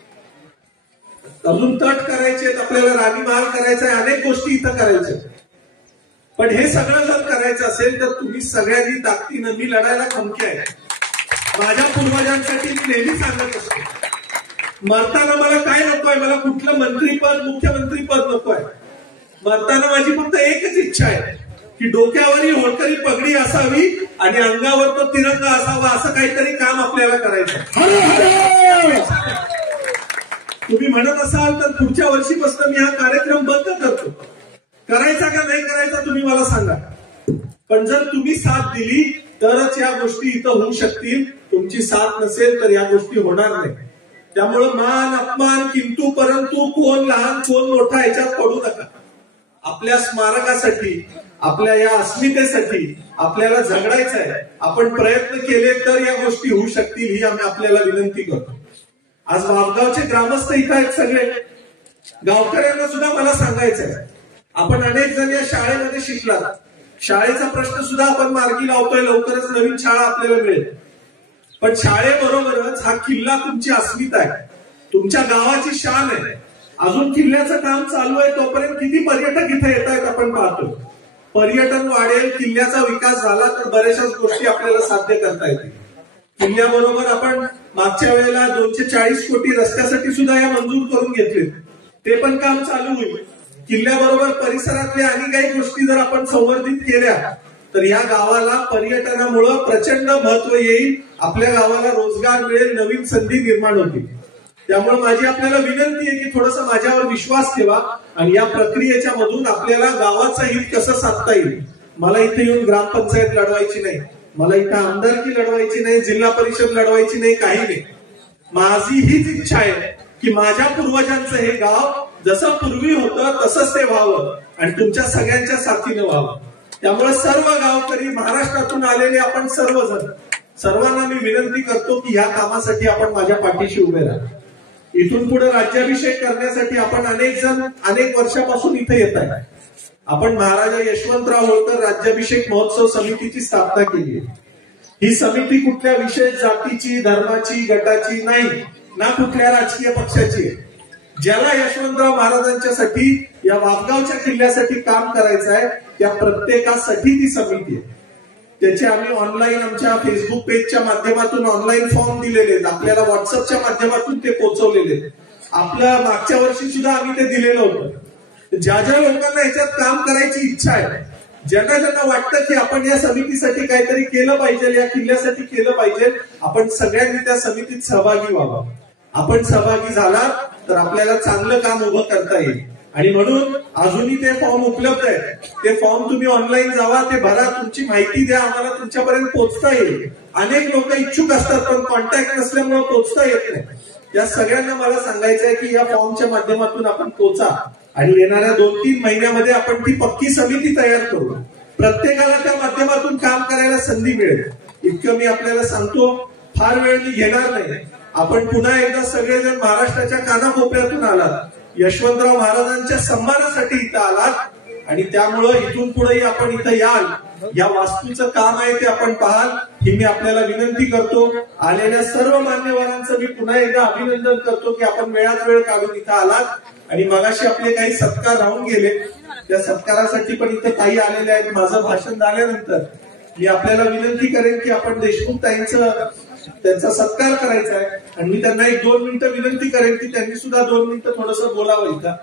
अजून तट करायचे, आपल्याला राणी महाल करायचा आहे, अनेक गोष्टी इथं करायच्या. पण हे सगळं जर करायचं असेल तर तुम्ही सगळ्यांनी ताकदीनं, मी लढायला खमकी आहे. माझ्या पूर्वजांसाठी मी नेहमी सांगत असतो, मरताना मला काय नकोय, मला कुठलं मंत्रीपद, मुख्यमंत्रीपद नकोय. मरताना माझी फक्त एकच इच्छा आहे की डोक्यावरही होळकरी पगडी असावी आणि अंगावर तो तिरंगा असावा. असं काहीतरी काम आपल्याला करायचं. तुम्ही म्हणत असाल तर पुढच्या वर्षीपासून मी हा कार्यक्रम बंद करतो. करायचा का नाही करायचा तुम्ही मला सांगा. पण जर तुम्ही साथ दिली तरच या गोष्टी इथं होऊ शकतील. तुमची साथ नसेल तर या गोष्टी होणार नाही. त्यामुळे मान अपमान, किंतु परंतु, कोण लहान कोण मोठा याच्यात पडू नका. आपल्या स्मारकासाठी, आपल्या या अस्मितेसाठी आपल्याला झगडायचं आहे. आपण प्रयत्न केले तर या गोष्टी होऊ शकतील ही आम्ही आपल्याला विनंती करतो. आज वाघगावचे ग्रामस्थ इथं आहेत सगळे. गावकऱ्यांना सुद्धा मला सांगायचं आहे, आपण अनेक जण या शाळेमध्ये शिकलात. शाळेचा प्रश्न सुद्धा आपण मार्गी लावतोय, लवकरच नवीन शाळा आपल्याला मिळेल. पण शाळेबरोबरच हा किल्ला तुमची अस्मिता आहे, तुमच्या गावाची शान आहे. अजून किल्ल्याचं काम चालू आहे, तोपर्यंत किती पर्यटक इथे येत आहेत आपण पाहतो. पर्यटन वाढेल, किल्ल्याचा विकास झाला तर बऱ्याचशाच गोष्टी आपल्याला साध्य करता येतील. किल्ल्याबरोबर आपण मागच्या वेळेला 240 कोटी रस्त्यासाठी सुद्धा या मंजूर करून घेतले, ते पण काम चालू होईल. किल्ल्याबरोबर परिसरातल्या आणि काही गोष्टी जर आपण संवर्धित केल्या तर या गावाला पर्यटनामुळे प्रचंड महत्व येईल, आपल्या गावाला रोजगार मिळेल, नवीन संधी निर्माण होतील. त्यामुळे माझी आपल्याला विनंती आहे की थोडस माझ्यावर विश्वास ठेवा आणि या प्रक्रियेच्या मधून आपल्याला गावाचं हित कसं साधता येईल. मला इथे येऊन ग्रामपंचायत लढवायची नाही, मला इथं आमदारकी लढवायची नाही, जिल्हा परिषद लढवायची नाही, काही नाही. माझी हीच इच्छा आहे की माझ्या पूर्वजांचं हे गाव जसं पूर्वी होतं तसंच ते व्हावं आणि तुमच्या सगळ्यांच्या साथीनं व्हावं. त्यामुळे सर्व गावकरी, महाराष्ट्रातून आलेले आपण सर्वजण, सर्वांना मी विनंती करतो की ह्या कामासाठी आपण माझ्या पाठीशी उभे राहा. इथून पुढे राज्याभिषेक करण्यासाठी आपण अनेक जण अनेक वर्षापासून इथे येत आहे. आपण महाराजा यशवंतराव होळकर राज्याभिषेक महोत्सव समितीची स्थापना केली आहे. ही समिती कुठल्या विशेष जातीची, धर्माची, गटाची नाही, ना कुठल्या राजकीय पक्षाची आहे. ज्याला यशवंतराव महाराजांच्यासाठी, या वाघगावच्या किल्ल्यासाठी काम करायचं आहे त्या प्रत्येकासाठी ती समिती आहे. त्याचे आम्ही ऑनलाईन आमच्या फेसबुक पेजच्या माध्यमातून ऑनलाईन फॉर्म दिलेले आहेत, आपल्याला व्हॉट्सअपच्या माध्यमातून ते पोहोचवलेले आहेत. आपल्या मागच्या वर्षी सुद्धा आम्ही ते दिलेलं होतं. ज्या ज्या लोकांना याच्यात काम करायची इच्छा आहे, ज्यांना ज्यांना वाटतं की आपण या समितीसाठी काहीतरी केलं पाहिजे, या किल्ल्यासाठी केलं पाहिजे, आपण सगळ्यांनी त्या समितीत सहभागी व्हावं. आपण सहभागी झाला तर आपल्याला चांगलं काम उभं करता येईल. आणि म्हणून अजूनही ते फॉर्म उपलब्ध आहेत, ते फॉर्म तुम्ही ऑनलाईन जावा, ते भरा, तुमची माहिती द्या, आम्हाला तुमच्यापर्यंत पोहोचता येईल. अनेक लोक इच्छुक असतात पण कॉन्टॅक्ट नसल्यामुळे पोहोचता येत नाही. या सगळ्यांना मला सांगायचं आहे की या फॉर्मच्या माध्यमातून आपण पोहोचा आणि येणाऱ्या 2-3 महिन्यामध्ये आपण ती पक्की समिती तयार करू. प्रत्येकाला त्या माध्यमातून काम करायला संधी मिळेल. इतकं मी आपल्याला सांगतो, फार वेळ मी घेणार नाही. आपण पुन्हा एकदा सगळेजण महाराष्ट्राच्या कानाकोपऱ्यातून आलात, यशवंतराव महाराजांच्या सन्मानासाठी इथं आलात आणि त्यामुळं इथून पुढेही आपण इथं याल. या वास्तूचं काम आहे ते आपण पाहाल ही मी आपल्याला विनंती करतो. आलेल्या सर्व मान्यवरांचं मी पुन्हा एकदा अभिनंदन करतो की आपण वेळात वेळ काढून इथं आलात. आणि मगाशी आपले काही सत्कार राहून गेले, त्या सत्कारासाठी पण इथं काही आलेले आहेत. माझं भाषण झाल्यानंतर मी आपल्याला विनंती करेन की आपण देशमुख त्यांचा सत्कार करायचा आहे आणि मी त्यांना 1-2 मिनिटं विनंती करेन की त्यांनी सुद्धा 2 मिनिटं थोडंसं बोलावं इथं.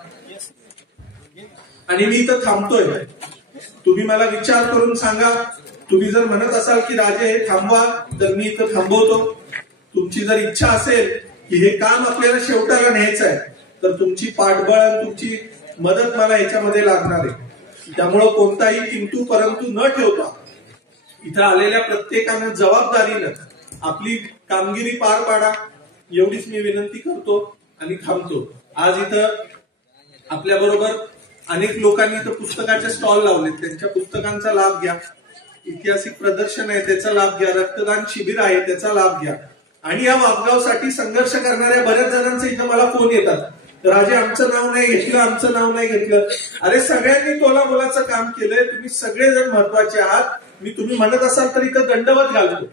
आणि मी इथं थांबतोय, तुम्ही मला विचार करून सांगा. तुम्ही जर म्हणत असाल की राजे हे थांबवा तर मी इथं थांबवतो. तुमची जर इच्छा असेल की हे काम आपल्याला शेवटाला न्यायचं आहे तर तुमची पाठबळ, तुमची मदत मला याच्यामध्ये लागणार आहे. त्यामुळं कोणताही किंतु परंतु न ठेवता इथं आलेल्या प्रत्येकानं जबाबदारीनं आपली कामगिरी पार पाडा, एवढीच मी विनंती करतो आणि थांबतो. आज इथं आपल्या बरोबर अनेक लोकांनी इथं पुस्तकाचे स्टॉल लावलेत, त्यांच्या पुस्तकांचा लाभ घ्या. ऐतिहासिक प्रदर्शन आहे त्याचा लाभ घ्या, रक्तदान शिबिर आहे त्याचा लाभ घ्या. आणि या वाघगावसाठी संघर्ष करणाऱ्या बऱ्याच जणांचे इथं मला फोन येतात, राजे आमचं नाव नाही घेतलं, आमचं नाव नाही घेतलं. अरे सगळ्यांनी तोला मोलाचं काम केलंय, तुम्ही सगळेजण महत्वाचे आहात. मी तुम्ही म्हणत असाल तर इथं दंडवत घालतो,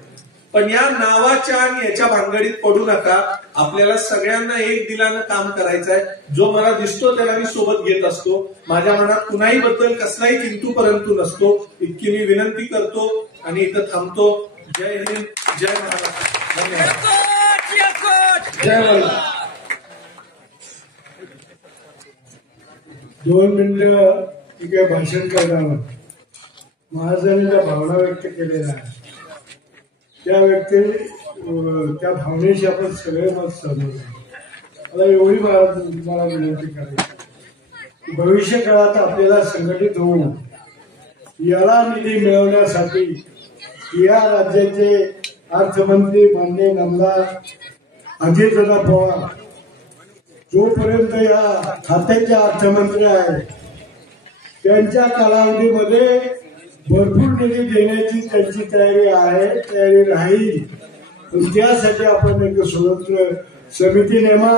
पण या नावाच्या आणि याच्या भानगडीत पडू नका. आपल्याला सगळ्यांना एक दिलानं काम करायचं आहे. जो मला दिसतो त्याला मी सोबत घेत असतो. माझ्या मनात कुणाही बद्दल कसलाही किंतु परंतु नसतो. इतकी मी विनंती करतो आणि इथं थांबतो. जय हिंद, जय महाराष्ट्र, धन्यवाद. जय वल्लभ. 2 मिनिटं ठीक आहे भाषण करणार. महाराजांनी ज्या भावना व्यक्त केलेल्या आहेत त्या भावनेशी आपण सगळे मत सहमत. मला एवढी तुम्हाला विनंती करायची, भविष्य काळात आपल्याला संघटित होऊन याला निधी मिळवण्यासाठी या राज्याचे अर्थमंत्री माननीय नामदार अजितदादा पवार जोपर्यंत या खात्याचे अर्थमंत्री आहेत त्यांच्या कालावधीमध्ये भरपूर निधी देण्याची त्यांची तयारी आहे, तयारी राहील. त्यासाठी आपण एक स्वतंत्र समिती नेमा,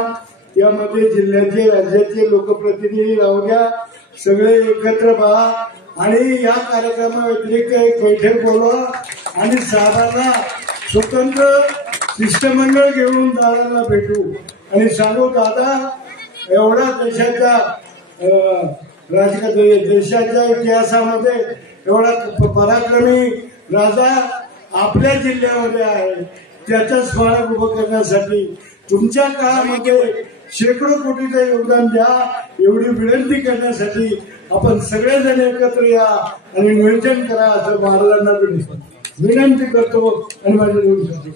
त्यामध्ये जिल्ह्याचे राज्याचे लोकप्रतिनिधी राहू द्या, सगळे एकत्र व्हा आणि या कार्यक्रमाव्यतिरिक्त एक बैठक बोलवा आणि साहेबांना स्वतंत्र शिष्टमंडळ घेऊन दादांना भेटू आणि सांगू, दादा एवढा देशाच्या देशाच्या इतिहासामध्ये एवढा पराक्रमी राजा आपल्या जिल्ह्यामध्ये आहे, त्याचं स्मारक उभं करण्यासाठी तुमच्या काळामध्ये शेकडो कोटीचं योगदान द्या, एवढी विनंती करण्यासाठी आपण सगळेजण एकत्र या आणि नियोजन करा असं महाराजांना विनंती करतो आणि माझे दोन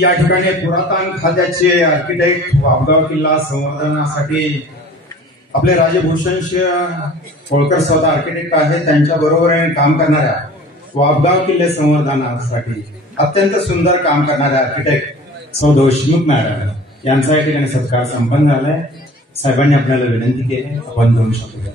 या ठिकाणी पुरातन खात्याचे आर्किटेक्ट वापगाव किल्ला संवर्धनासाठी आपले राजभूषण होळकर स्वतः आर्किटेक्ट आहेत, त्यांच्या बरोबर काम करणाऱ्या वापगाव किल्ले संवर्धनासाठी अत्यंत सुंदर काम करणाऱ्या आर्किटेक्ट सौ देशमुख मॅडम यांचा या ठिकाणी सत्कार संपन्न झालाय. साहेबांनी आपल्याला विनंती केली, आपण 2 शब्द घ्या.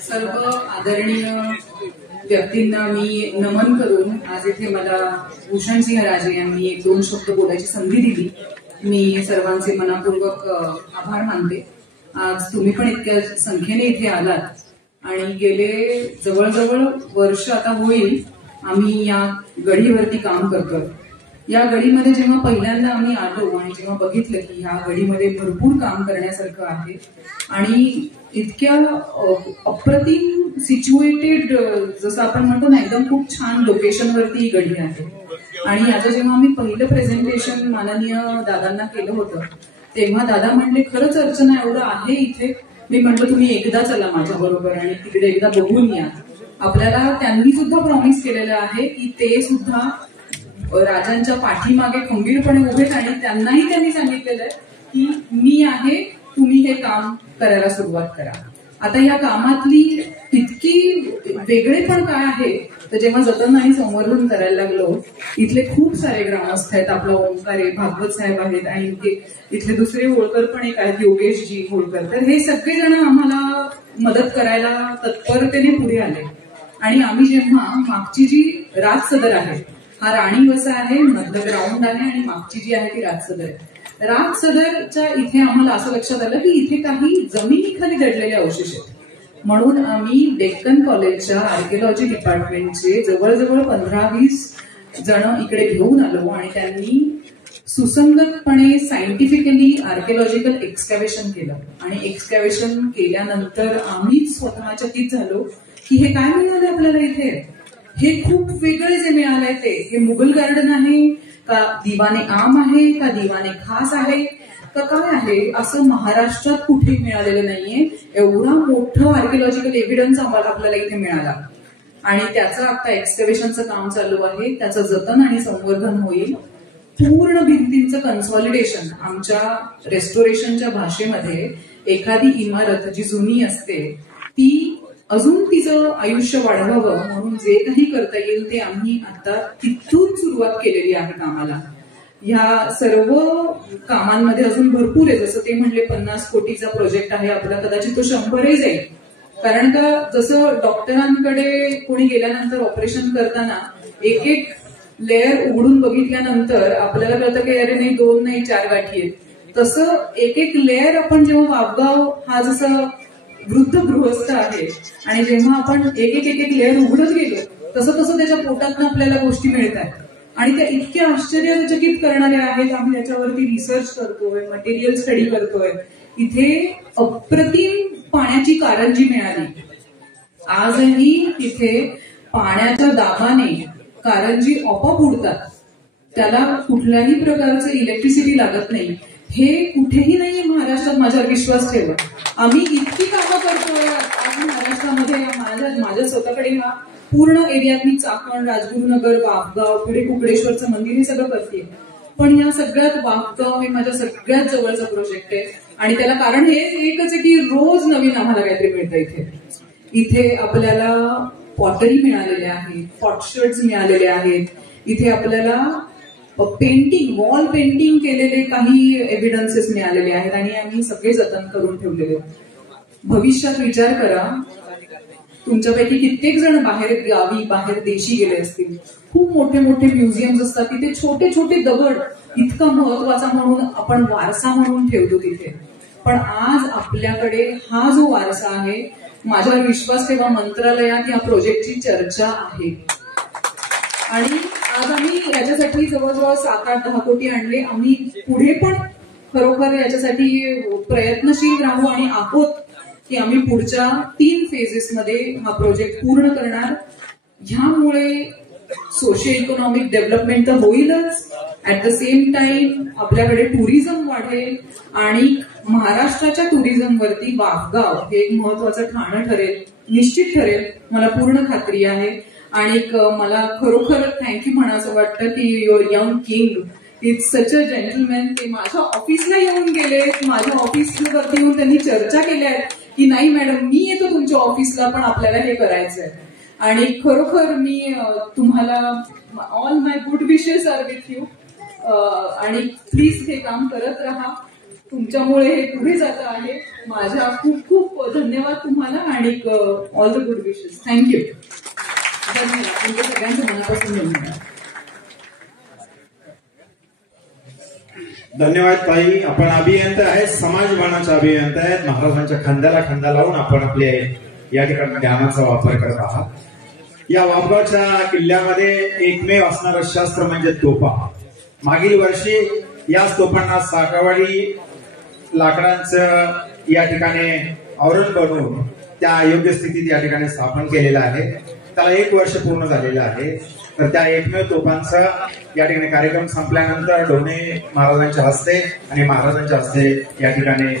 सर्व आदरणीय व्यक्तींना मी नमन करून आज इथे मला भूषणसिंह राजे यांनी 1-2 शब्द बोलायची संधी दिली. मी सर्वांचे मनापूर्वक आभार मानते. आज तुम्ही पण इतक्या संख्येने इथे आलात आणि गेले जवळजवळ वर्ष आता होईल आम्ही या गढीवरती काम करतोय. या गढीमध्ये जेव्हा पहिल्यांदा आम्ही आलो आणि जेव्हा बघितलं की ह्या गढीमध्ये भरपूर काम करण्यासारखं आहे आणि इतक्या अप्रतिम सिच्युएटेड, जसं आपण म्हणतो ना, एकदम खूप छान लोकेशनवरती ही गढी आहे. आणि याचं जेव्हा आम्ही पहिलं प्रेझेंटेशन माननीय दादांना केलं होतं तेव्हा दादा म्हणले, खरंच अर्चना एवढं आहे इथे. मी म्हटलं तुम्ही एकदा चला माझ्या बरोबर आणि तिकडे एकदा बघून या. आपल्याला त्यांनी सुद्धा प्रॉमिस केलेलं आहे की ते सुद्धा राजांच्या पाठीमागे खंबीरपणे उभे आणि त्यांनाही त्यांनी सांगितलेलं आहे की मी आहे, तुम्ही हे काम करायला सुरुवात करा. आता या कामातली इतकी वेगळेपण काय आहे तर जेव्हा जतन आणि संवर्धन करायला लागलो, इथले खूप सारे ग्रामस्थ आहेत, आपला ओंकारे भागवत साहेब आहेत आणि इथले दुसरे होळकर पण एक आहेत, योगेशजी होळकर, तर हे सगळेजण आम्हाला मदत करायला तत्परतेने पुढे आले. आणि आम्ही जेव्हा मागची जी राजसदर आहे, हा राणी वसा आहे, मधलं ग्राउंड आहे आणि मागची जी आहे ती राजसदर आहे. राजसदरच्या इथे आम्हाला असं लक्षात आलं की इथे काही जमिनीखाली दडलेले अवशेष आहेत. म्हणून आम्ही डेक्कन कॉलेजच्या आर्किओलॉजी डिपार्टमेंटचे जवळजवळ 15-20 जण इकडे घेऊन आलो आणि त्यांनी सुसंगतपणे सायंटिफिकली आर्किओलॉजिकल एक्सकॅव्हेशन केलं. आणि एक्सकॅव्हेशन केल्यानंतर आम्हीच स्वतः चकित झालो की हे काय मिळालं आपल्याला इथे. हे खूप वेगळे जे मिळालंय ते, हे मुघल गार्डन आहे का दिवाने आम आहे का दिवाने खास आहे का काय आहे, असं महाराष्ट्रात कुठे मिळालेलं नाहीये. एवढा मोठं आर्किओलॉजिकल एव्हिडन्स आपल्याला इथे मिळाला आणि त्याचं आता एक्सकॅव्हेशनचं काम चालू आहे. त्याचं जतन आणि संवर्धन होईल. पूर्ण भिंतींचं कन्सॉलिडेशन. आमच्या रेस्टोरेशनच्या भाषेमध्ये एखादी इमारत जी जुनी असते ती अजून तिचं आयुष्य वाढवावं म्हणून जे काही करता येईल ते आम्ही आता तिथून सुरुवात केलेली आहे कामाला. ह्या सर्व कामांमध्ये अजून भरपूर आहे. जसं ते म्हणले 50 कोटीचा प्रोजेक्ट आहे आपला, कदाचित तो 100ही जाईल. कारण का जसं डॉक्टरांकडे कोणी गेल्यानंतर ऑपरेशन करताना एक एक लेअर उघडून बघितल्यानंतर आपल्याला कळतं की अरे नाही 2 नाही 4 गाठी आहेत, तसं एक एक लेअर आपण जेव्हा वापगाव हा जसं वृद्ध गृहस्थ आहे आणि जेव्हा आपण एक एक लेअर उघडत गेलो तसं तसं त्याच्या पोटातनं आपल्याला गोष्टी मिळतात आणि त्या इतक्या आश्चर्यचकित करणाऱ्या आहेत. आम्ही त्याच्यावरती रिसर्च करतोय, मटेरियल स्टडी करतोय. इथे अप्रतिम पाण्याची कारंजी मिळाली. आजही इथे पाण्याच्या दाबाने कारंजी आपोआप उडतात. त्याला कुठल्याही प्रकारचं इलेक्ट्रिसिटी लागत नाही. हे कुठेही नाहीये महाराष्ट्रात, माझ्यावर विश्वास ठेवा. आम्ही इतकी कामं करतोय आज महाराष्ट्रामध्ये. माझ्या स्वतःकडे हा पूर्ण एरियात मी चाकण, राजगुरुनगर, वाफगाव, पुढे कुकडेश्वरचं मंदिर हे सगळं करते. पण या सगळ्यात वाफगाव हे माझ्या सगळ्यात जवळचा प्रोजेक्ट आहे आणि त्याला कारण हे एकच आहे की रोज नवीन आम्हाला काहीतरी मिळतं इथे. इथे आपल्याला पॉटरी मिळालेल्या आहेत, पॉटशर्ट्स मिळालेले आहेत. इथे आपल्याला पेंटिंग, वॉल पेंटिंग केलेले काही एव्हिडन्सेस मिळालेले आहेत आणि आम्ही सगळे जतन करून ठेवलेले. भविष्यात विचार करा तुमच्यापैकी कित्येक जण बाहेर गावी बाहेर देशी गेले असतील. खूप मोठे मोठे म्युझियम्स असतात तिथे छोटे छोटे दगड इतका महत्वाचा म्हणून आपण वारसा म्हणून ठेवतो तिथे. पण आज आपल्याकडे हा जो वारसा आहे, माझ्यावर विश्वास ठेवा, मंत्रालयात या प्रोजेक्टची चर्चा आहे आणि आज आम्ही याच्यासाठी जवळजवळ 7-8-10 कोटी आणले. आम्ही पुढे पण खरोखर याच्यासाठी प्रयत्नशील राहू आणि आहोत की आम्ही पुढच्या 3 फेजेसमध्ये हा प्रोजेक्ट पूर्ण करणार. ह्यामुळे सोशिओ इकॉनॉमिक डेव्हलपमेंट तर होईलच, ऍट द सेम टाइम आपल्याकडे टुरिझम वाढेल आणि महाराष्ट्राच्या टुरिझमवरती वाफगाव हे एक महत्वाचं ठाणं ठरेल, निश्चित ठरेल, मला पूर्ण खात्री आहे. आणि मला खरोखर थँक्यू म्हणायचं वाटतं की your young king it's such a gentleman. ते माझ्या ऑफिसला येऊन गेले, माझ्या ऑफिसवरती येऊन त्यांनी चर्चा केल्या की नाही मॅडम मी येतो तुमच्या ऑफिसला, पण आपल्याला हे करायचंय. आणि खरोखर मी तुम्हाला all my good wishes are with you आणि प्लीज हे काम करत राहा, तुमच्यामुळे हे पुढे जात आहे. माझ्या खूप खूप धन्यवाद तुम्हाला आणि all the good wishes. Thank you. धन्यवाद. तुमच्या सगळ्यांचं मनापासून धन्यवाद. धन्यवाद ताई. आपण अभियंता आहेत, समाजबाणाचे अभियंता आहेत. महाराजांच्या खांद्याला खांदा लावून आपण आपले या ठिकाणी ज्ञानाचा वापर करत आहात. या वाफगावच्या किल्ल्यामध्ये एकमेव असणारं शस्त्र म्हणजे तोफा. मागील वर्षी या तोफांना साठवडी लाकडांचं या ठिकाणी आवरण बनवून त्या योग्य स्थितीत या ठिकाणी स्थापन केलेलं आहे. त्याला 1 वर्ष पूर्ण झालेलं आहे. तर त्या एकमेव तोफांचा या ठिकाणी कार्यक्रम संपल्यानंतर ढोणे महाराजांच्या हस्ते आणि महाराजांच्या हस्ते या ठिकाणी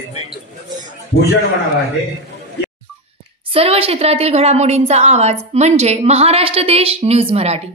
पूजन होणार आहे. सर्व क्षेत्रातील घडामोडींचा आवाज म्हणजे महाराष्ट्र देश न्यूज मराठी.